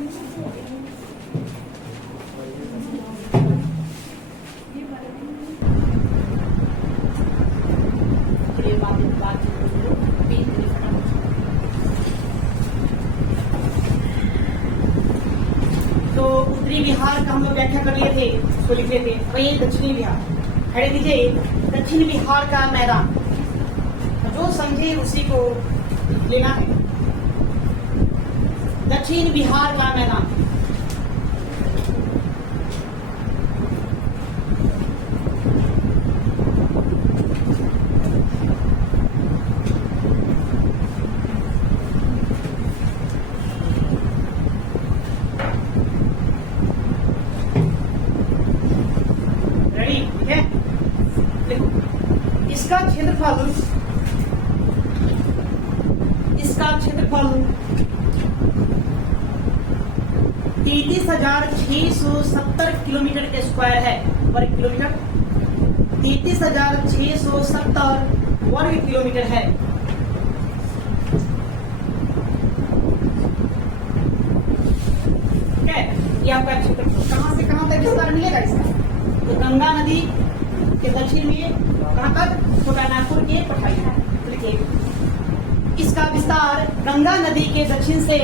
तो उत्तरी बिहार का हम लोग व्याख्या कर लिए थे, उसको लिख लेते हैं। और ये दक्षिणी बिहार, खड़े दीजिए दक्षिण बिहार का मैदान, जो समझे उसी को लेना है। दक्षिण बिहार का मैदान, रेडी? ठीक है, देखो इसका क्षेत्रफल 33,670 किलोमीटर के स्क्वायर है, वर्ग किलोमीटर। 33,670 वर्ग किलोमीटर है। ठीक है, ये आपका क्षेत्रफल कहां से कहां तक विस्तार मिलेगा इसका? तो गंगा नदी के दक्षिण में कहां तक? छोटा नागपुर के पठारी। देखिए इसका विस्तार गंगा नदी के दक्षिण से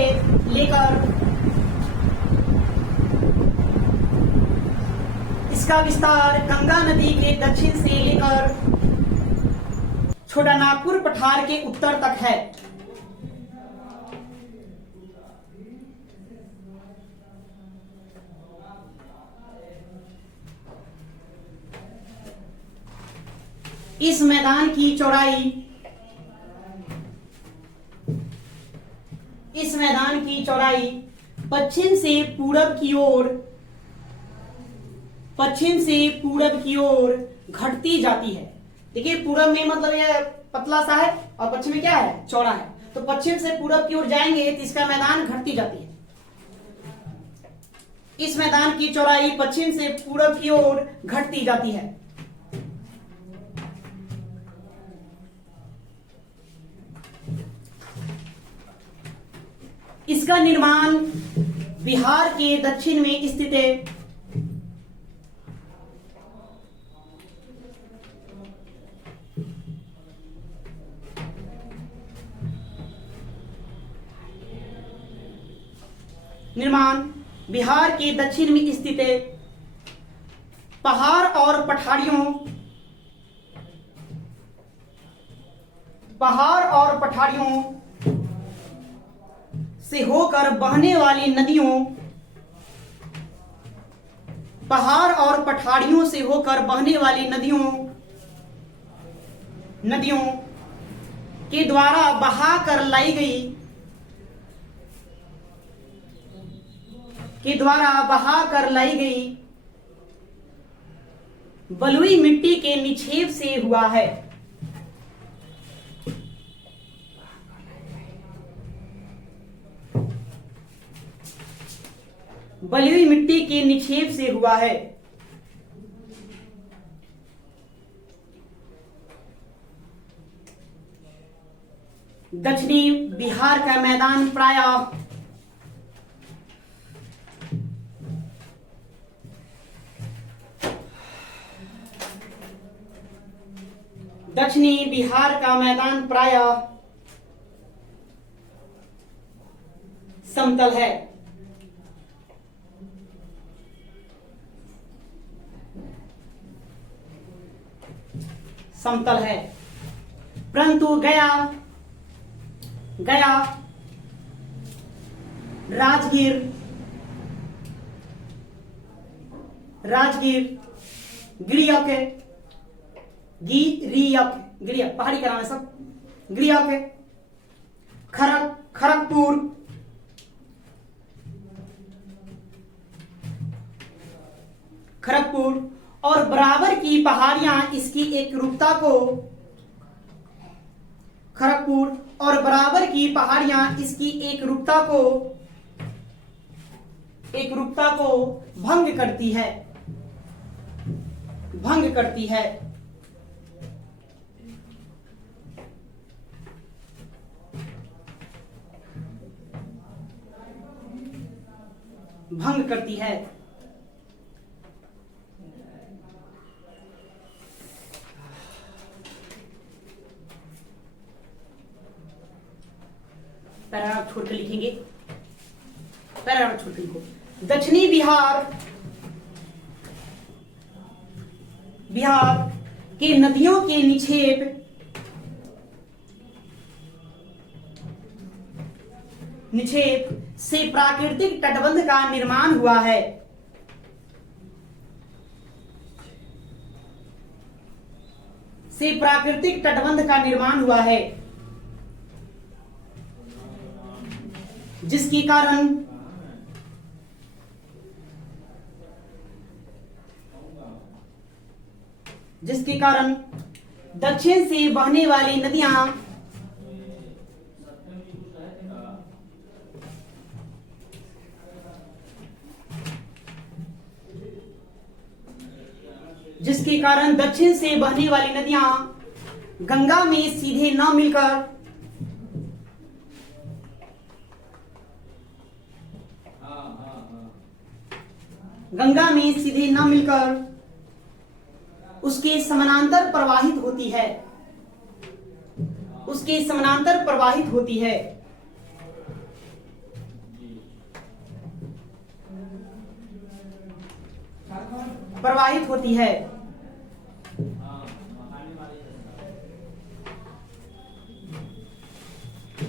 लेकर इसका विस्तार गंगा नदी के दक्षिण से लेकर छोटा नागपुर पठार के उत्तर तक है। इस मैदान की चौड़ाई पश्चिम से पूरब की ओर घटती जाती है। देखिए पूरब में मतलब यह पतला सा है और पश्चिम में क्या है? चौड़ा है। तो पश्चिम से पूरब की ओर जाएंगे तो इसका मैदान घटती जाती है। इस मैदान की चौड़ाई पश्चिम से पूरब की ओर घटती जाती है। इसका निर्माण बिहार के दक्षिण में स्थित है। निर्माण बिहार के दक्षिण में स्थित है। पहाड़ और पठारियों से होकर बहने वाली नदियों के द्वारा बहा कर लाई गई बलुई मिट्टी के निक्षेप से हुआ है। बलुई मिट्टी के निक्षेप से हुआ है। दक्षिणी बिहार का मैदान प्रायः समतल है। परंतु गया, राजगीर, गिरिया पहाड़ी का नाम है सब, गिरिया के खड़गपुर और बराबर की पहाड़ियां इसकी एकरूपता को भंग करती है। भंग करती है। पैराग्राफ छोड़कर लिखेंगे, पैराग्राफ छोड़कर लिखो। दक्षिणी बिहार के नदियों के निक्षेप से प्राकृतिक तटबंध का निर्माण हुआ है। से प्राकृतिक तटबंध का निर्माण हुआ है, जिसके कारण दक्षिण से बहने वाली नदियां गंगा में सीधे न मिलकर उसके समानांतर प्रवाहित होती है।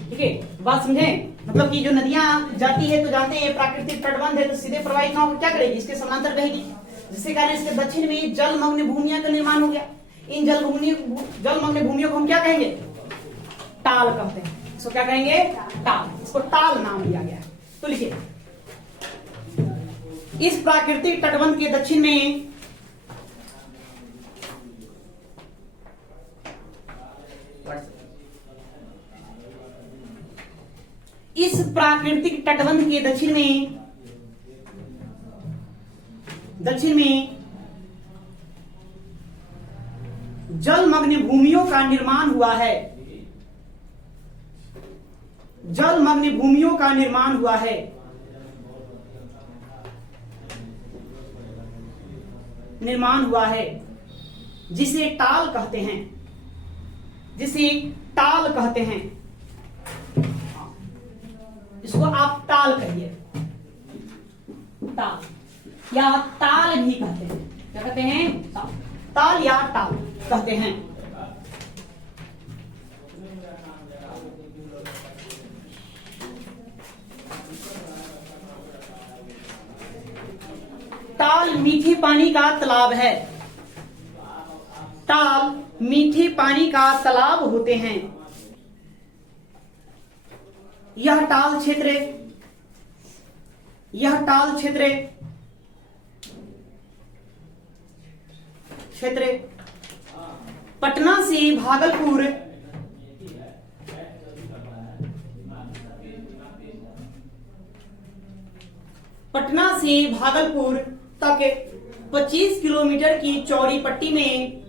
ठीक है, बात समझे? मतलब कि जो नदियां जाती है तो जानते हैं प्राकृतिक तटबंध है, तो सीधे प्रवाहित ना होकर क्या करेगी, इसके समानांतर बहेगी, जिसके कारण इसके दक्षिण में जलमग्न भूमियों का निर्माण हो गया। इन जलमग्न भूमियों को हम क्या कहेंगे? टाल कहते हैं। इसको क्या कहेंगे? टाल। इसको टाल नाम दिया गया है। तो लिखिए, इस प्राकृतिक तटबंध के दक्षिण में जलमग्न भूमियों का निर्माण हुआ है। जिसे टाल कहते हैं। इसको आप टाल कहिए, टाल या ताल भी कहते हैं। क्या कहते हैं? ताल या टाल कहते हैं। टाल मीठे पानी का तालाब है। टाल मीठे पानी का तालाब होते हैं। यह टाल क्षेत्र पटना से भागलपुर तक 25 किलोमीटर की चौड़ी पट्टी में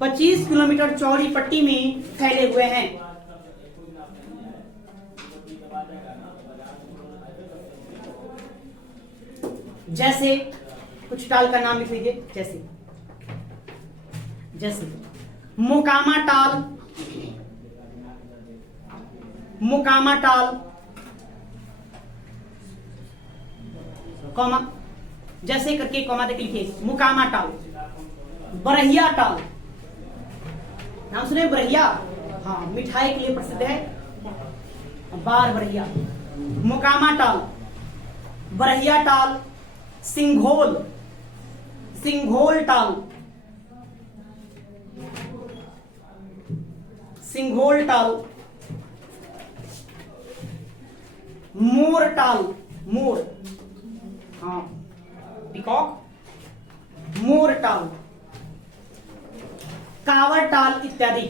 25 किलोमीटर चौड़ी पट्टी में फैले हुए हैं। जैसे कुछ टाल का नाम लिख लीजिए, जैसे मोकामा टाल, कॉमा जैसे करके कॉमा देख लिखिए, मोकामा टाल। बरहिया टाल, नाम सुने? बरहिया, हाँ, मिठाई के लिए प्रसिद्ध है, बार बरहिया। मोकामा टाल, बरहिया टाल, सिंघोल टाल, मोर टाल, हाँ, पिकॉक, मोर टाल, कावड़ टाल इत्यादि।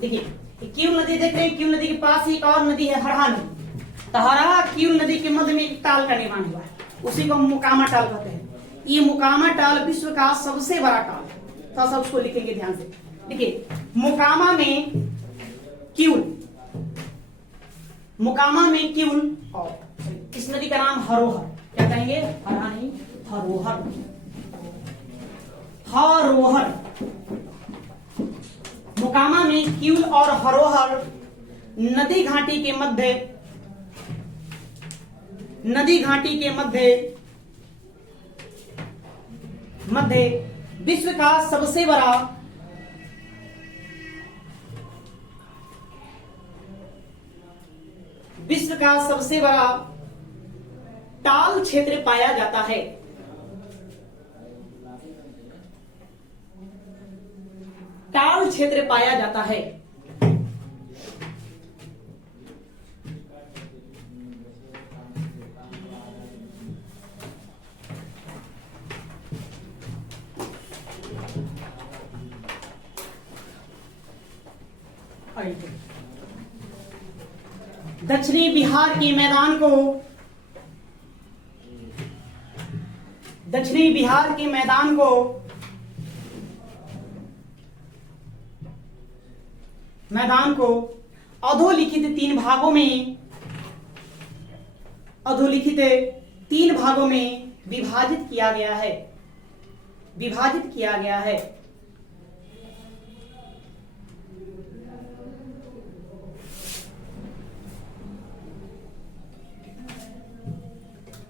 देखिए कीउल नदी देख रहे हैं, कीउल नदी के पास एक और नदी है हरहा नदी। तो हरहा कीउल नदी के मध्य में एक टाल का निर्माण हुआ है, उसी को मुकामा टाल कहते हैं। ये मुकामा टाल विश्व का सबसे बड़ा टाल है। थोड़ा सा उसको लिखेंगे ध्यान से। देखिए मुकामा में कीउल, मुकामा में कीउल, और इस नदी का नाम हरोहर। क्या कहेंगे? हरहा नहीं, हरोहर। हरोहर, मुकामा में कीउल और हरोहर नदी घाटी के मध्य, नदी घाटी के मध्य मध्य विश्व का सबसे बड़ा विश्व का सबसे बड़ा टाल क्षेत्र पाया जाता है। टाल क्षेत्र पाया जाता है। दक्षिणी बिहार के मैदान को, दक्षिणी बिहार के मैदान को अधोलिखित तीन भागों में, अधोलिखित तीन भागों में विभाजित किया गया है, विभाजित किया गया है।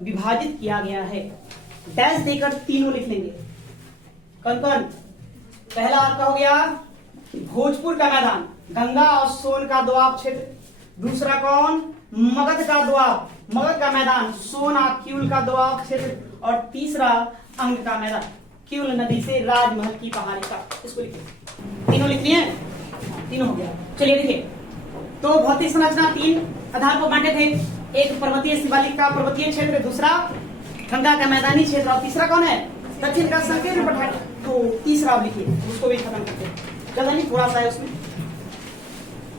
विभाजित किया गया है। डैश देकर तीनों लिख लेंगे। कौन कौन? पहला आपका हो गया भोजपुर का मैदान, गंगा और सोन का दोआब क्षेत्र। दूसरा कौन? मगध का दोआब, मगध का मैदान, सोन और कीउल का दोआब क्षेत्र। और तीसरा अंग का मैदान, कीउल नदी से राजमहल की पहाड़ी का। इसको लिखिए, तीनों लिखनी है, तीनों हो गया। चलिए देखिए, तो भौतिक संरचना तीन आधार को बांटे थे। एक पर्वतीय शिवालिक का पर्वतीय क्षेत्र, दूसरा गंगा का मैदानी क्षेत्र, और तीसरा कौन है? दक्षिण का संकीर्ण पठार। तो तीसरा आप लिखिए, उसको भी खत्म करते हैं। ज्यादा नहीं, थोड़ा सा है उसमें।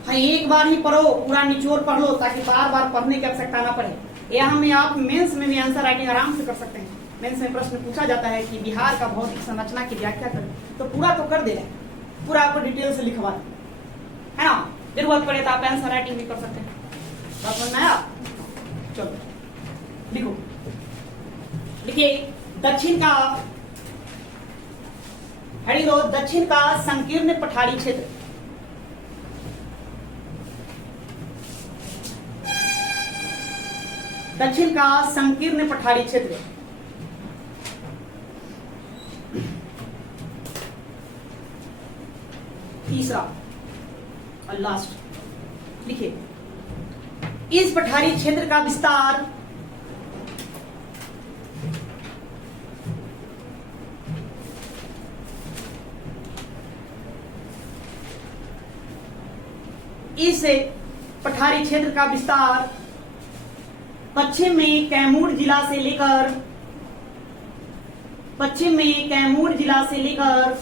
हाँ, एक बार ही पढ़ो, पूरा निचोड़ पढ़ लो, ताकि बार बार पढ़ने की आवश्यकता ना पड़े। यहाँ में आप मेंस में भी आंसर राइटिंग आराम से कर सकते हैं। मेंस में प्रश्न पूछा जाता है कि बिहार का भौतिक संरचना की व्याख्या करें, तो पूरा तो कर दे रहे, पूरा आपको डिटेल से लिखवा है ना। जरूरत पड़े तो आप आंसर राइटिंग भी कर सकते हैं। बात समझ में आया? चलो लिखो, लिखिए दक्षिण का, हेडिंग लो, दक्षिण का संकीर्ण पठारी क्षेत्र। दक्षिण का संकीर्ण पठारी क्षेत्र। तीसरा और लास्ट लिखिए, इस पठारी क्षेत्र का विस्तार इस पठारी क्षेत्र का विस्तार पश्चिम में कैमूर जिला से लेकर, पश्चिम में कैमूर जिला से लेकर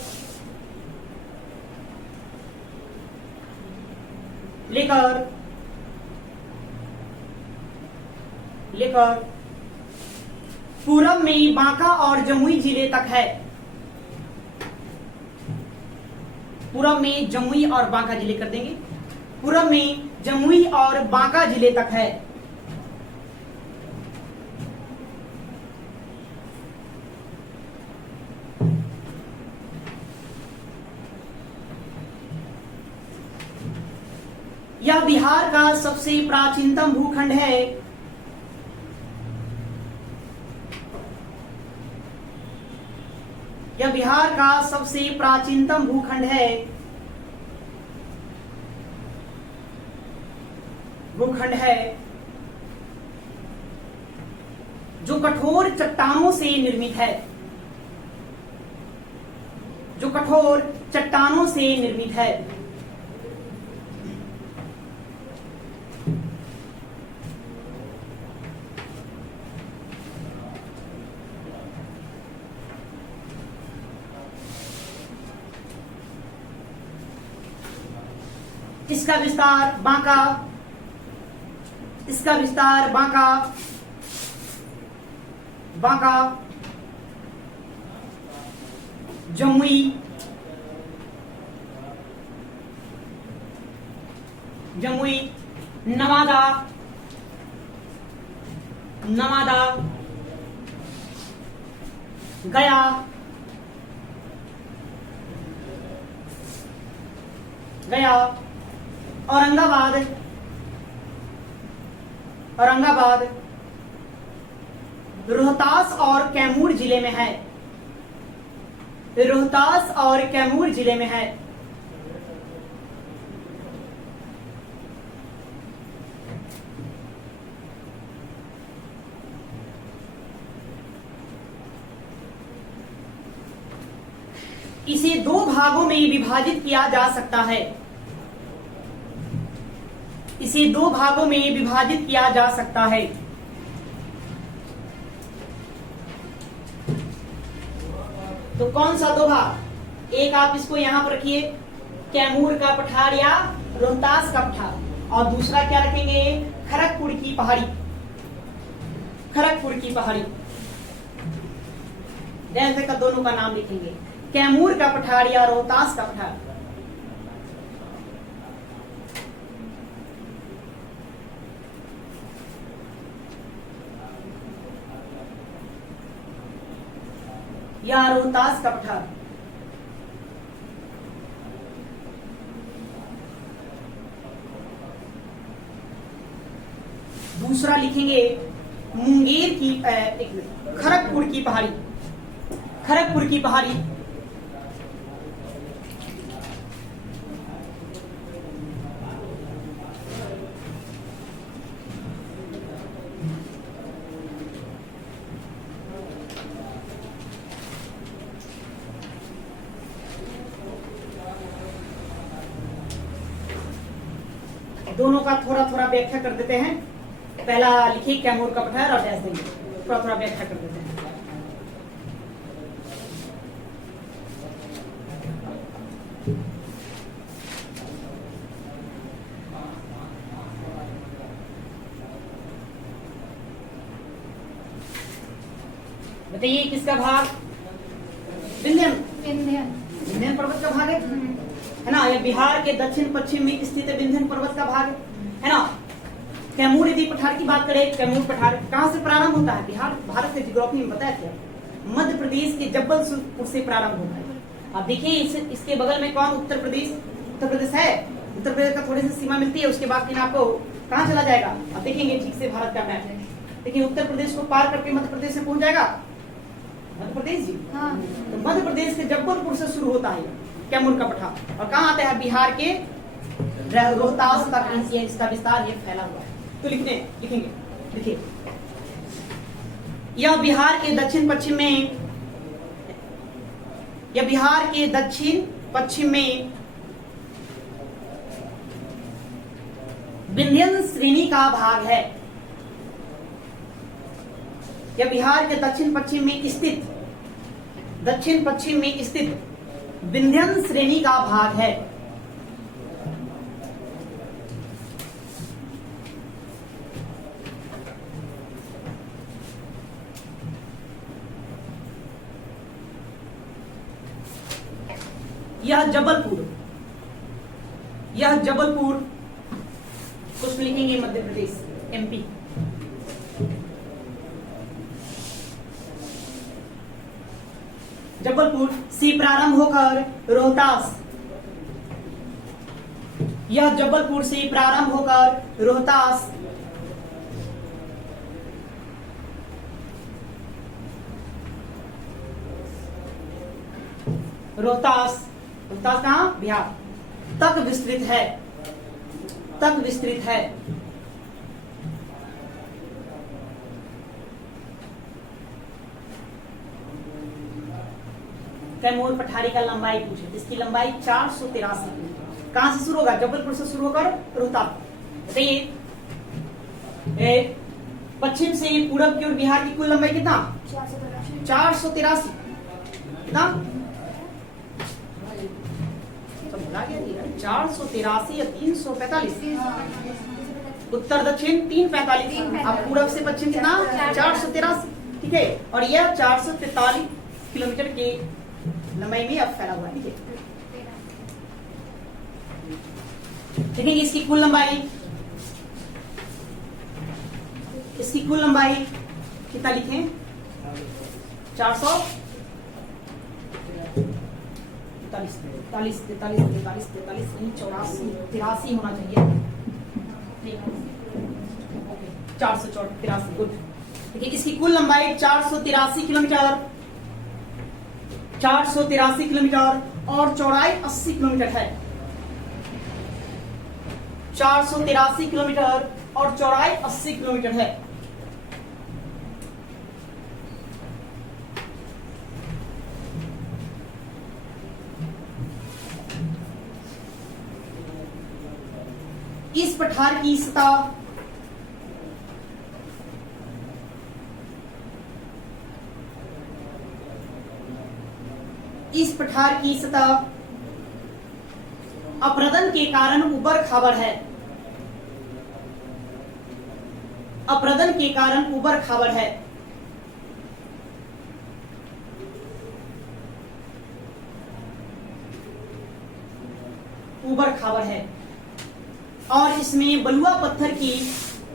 पूरब में बांका और जमुई जिले तक है। पूरब में जमुई और बांका जिले कर देंगे। पूरब में जमुई और बांका जिले तक है। यह बिहार का सबसे प्राचीनतम भूखंड है। यह बिहार का सबसे प्राचीनतम भूखंड है। भूखंड है जो कठोर चट्टानों से निर्मित है। जो कठोर चट्टानों से निर्मित है। इसका विस्तार बांका, इसका विस्तार बांका, बांका, जमुई, जमुई, नवादा, नवादा, गया, गया, औरंगाबाद, औरंगाबाद, रोहतास और कैमूर जिले में है, रोहतास और कैमूर जिले में है, इसे दो भागों में विभाजित किया जा सकता है, इसे दो भागों में विभाजित किया जा सकता है। तो कौन सा दो भाग? एक आप इसको यहां पर रखिए, कैमूर का पठार या रोहतास का पठार, और दूसरा क्या रखेंगे? खड़गपुर की पहाड़ी, खड़गपुर की पहाड़ी। ध्यान से दोनों का नाम लिखेंगे, कैमूर का पठार या रोहतास का पठार। या रोहतास का पठार। दूसरा लिखेंगे मुंगेर की, खड़गपुर की पहाड़ी, खड़गपुर की पहाड़ी। दोनों का थोड़ा थोड़ा व्याख्या कर देते हैं। पहला लिखिए कैमूर का पठार और डैश देंगे, थोड़ा थोड़ा व्याख्या कर देते हैं। बताइए किसका भाग? विंध्यन, विंध्यन पर्वत का भाग है ना। यह बिहार के दक्षिण पश्चिम में स्थित विंध्यन पर्वत का भाग है ना। कैमूर यदि पठार की बात करें, कैमूर पठार कहां से प्रारंभ होता है? बिहार, भारत के जियोग्राफी में बताया था, मध्य प्रदेश के जबलपुर से प्रारंभ होता है। अब देखिए इसके बगल में कौन? उत्तर प्रदेश, उत्तर प्रदेश है। उत्तर प्रदेश का थोड़ी सी सीमा मिलती है, उसके बाद फिर आपको कहाँ चला जाएगा? अब देखेंगे ठीक से भारत का मैप। देखिए उत्तर प्रदेश को पार करके मध्य प्रदेश में पहुंच जाएगा, मध्य प्रदेश जी। हाँ। तो मध्य प्रदेश के जबलपुर से शुरू होता है कैमूर का पठार, और कहाँ आता है? बिहार के रोहतास तक इसका विस्तार ये फैला हुआ है। तो लिखेंगे, देखिए यह बिहार के दक्षिण पश्चिम में, यह बिहार के दक्षिण पश्चिम में विंध्यन श्रेणी का भाग है। यह बिहार के दक्षिण पश्चिम में स्थित, दक्षिण पश्चिम में स्थित विंध्यन श्रेणी का भाग है। यह जबलपुर, यह जबलपुर, कुछ लिखेंगे मध्य प्रदेश, एमपी। जबलपुर से प्रारंभ होकर रोहतास, यह जबलपुर से प्रारंभ होकर रोहतास, रोहतास, रोहतास कहां? बिहार तक विस्तृत है, तक विस्तृत है। कैमूर पठारी का लंबाई पूछे, इसकी लंबाई 483। कहां से शुरू होगा? जबलपुर से शुरू होकर रोहतास। बताइए पश्चिम से पूरब की ओर बिहार की कुल लंबाई कितना? 483। कितना? तो भुला गया जी 483 या 345। उत्तर दक्षिण 345। अब पूरब से पश्चिम कितना 483, ठीक है। और यह 443 किलोमीटर की लंबाई में अब फैला हुआ है, ठीक है। देखेंगे इसकी कुल लंबाई, इसकी कुल लंबाई कितना लिखें 443 84 होना चाहिए, 483 गुड। देखिए इसकी कुल लंबाई 483 किलोमीटर, 483 किलोमीटर और चौड़ाई 80 किलोमीटर है। 483 किलोमीटर और चौड़ाई 80 किलोमीटर है। इस पठार की सतह अपरदन के कारण उबड़ खाबड़ है। अपरदन के कारण उबड़ खाबड़ है। उबड़ खाबड़ है और इसमें बलुआ पत्थर की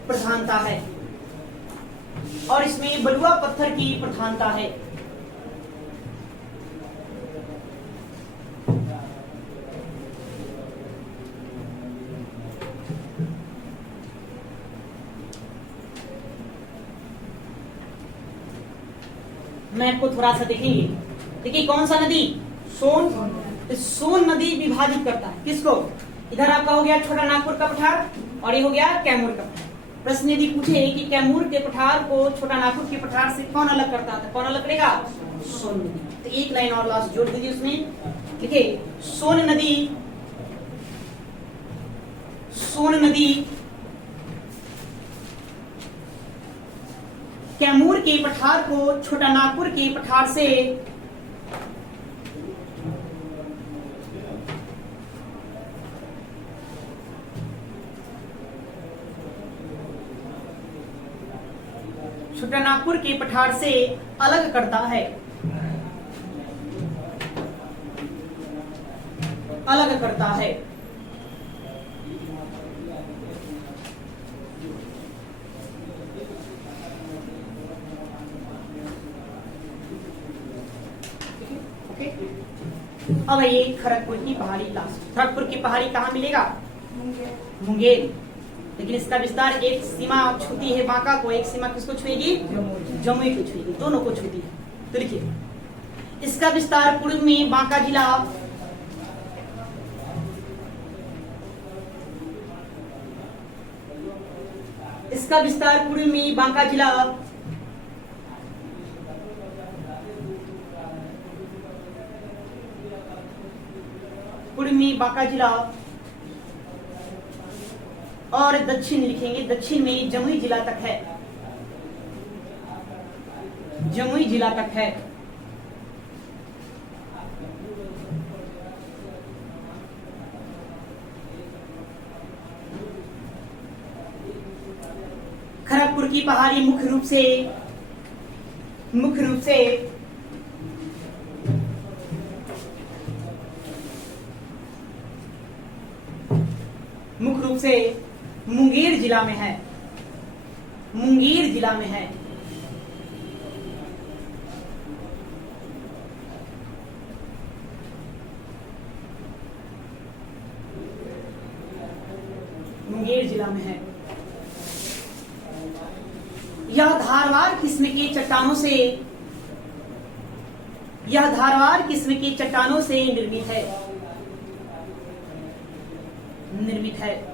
प्रधानता है। और इसमें बलुआ पत्थर की प्रधानता है। मैप को थोड़ा सा देखेंगे। देखिए कौन सा नदी, सोन। सोन नदी विभाजित करता है किसको, इधर आपका हो गया छोटा नागपुर का पठार और ये हो गया कैमूर का पठार। प्रश्न यदि पूछे कि कैमूर के पठार को छोटा नागपुर के पठार से कौन अलग करता था, कौन अलग करेगा, सोन नदी। तो एक लाइन और लास्ट जोड़ दीजिए उसमें। देखिए सोन नदी कैमूर के पठार को छोटा नागपुर के पठार से छोटा नागपुर के पठार से अलग करता है, अलग करता है। अब ये खड़गपुर की पहाड़ी, लास्ट खड़गपुर की पहाड़ी कहाँ मिलेगा, मुंगेर। लेकिन इसका विस्तार, एक सीमा छूती है बांका को, एक सीमा किसको छुएगी, जमुई को छुएगी, दोनों को छूती है। तो लिखिए इसका विस्तार पूर्व में बांका जिला, इसका विस्तार पूर्व में बांका जिला, पूर्व में बांका जिला और दक्षिण लिखेंगे, दक्षिण में जमुई जिला तक है, जमुई जिला तक है। खड़गपुर की पहाड़ी मुख्य रूप से मुंगेर जिला में है, मुंगेर जिला में है। मुंगेर जिला में है। यह धारवाड़ किस्म के चट्टानों से, यह धारवाड़ किस्म के चट्टानों से निर्मित है, निर्मित है।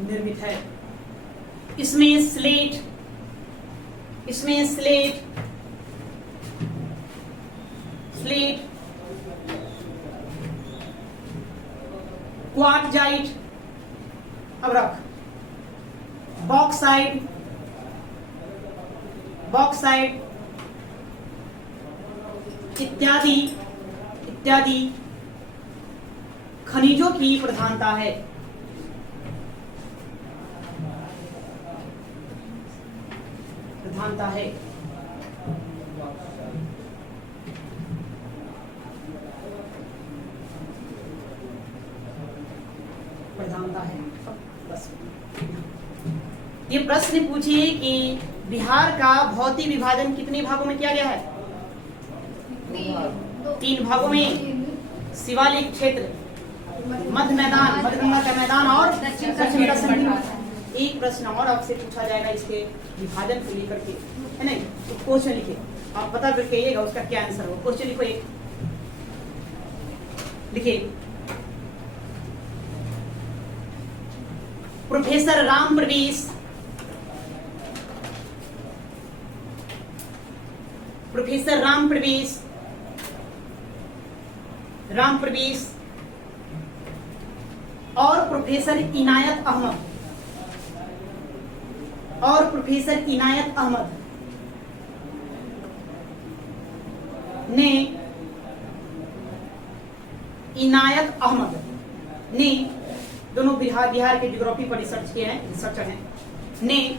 निर्मित है। इसमें स्लेट, इसमें स्लेट, स्लेट, क्वार्टजाइट, अब रख बॉक्साइट, बॉक्साइट इत्यादि खनिजों की प्रधानता है। प्रधानता है। प्रधानता है। बस ये प्रश्न पूछिए कि बिहार का भौतिक विभाजन कितने भागों में किया गया है? 3 भागों में। शिवालिक क्षेत्र, मध्य मैदान, मध्यगंगा का मैदान और दक्षिण का संकीर्ण। एक प्रश्न और आपसे पूछा जाएगा इसके विभाजन को लेकर के, है नहीं? तो क्वेश्चन लिखे, आप बता कर कहिएगा उसका क्या आंसर हो। क्वेश्चन लिखो, एक लिखिए। प्रोफेसर राम प्रवेश, प्रोफेसर राम प्रवेश, राम प्रवेश और प्रोफेसर इनायत अहमद, और प्रोफेसर इनायत अहमद ने, इनायत अहमद ने, दोनों बिहार के ज्योग्राफी पर रिसर्च किए हैं, रिसर्चर हैं, ने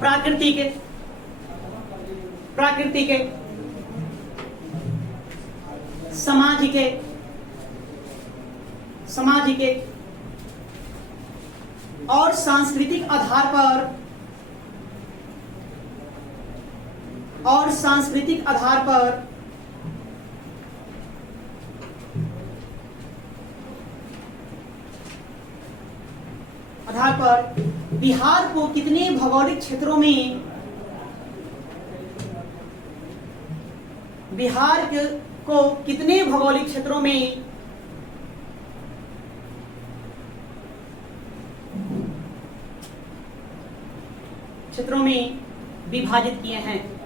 प्राकृतिक सामाजिक और सांस्कृतिक आधार पर बिहार को कितने भौगोलिक क्षेत्रों में, बिहार को कितने भौगोलिक क्षेत्रों में विभाजित किए हैं?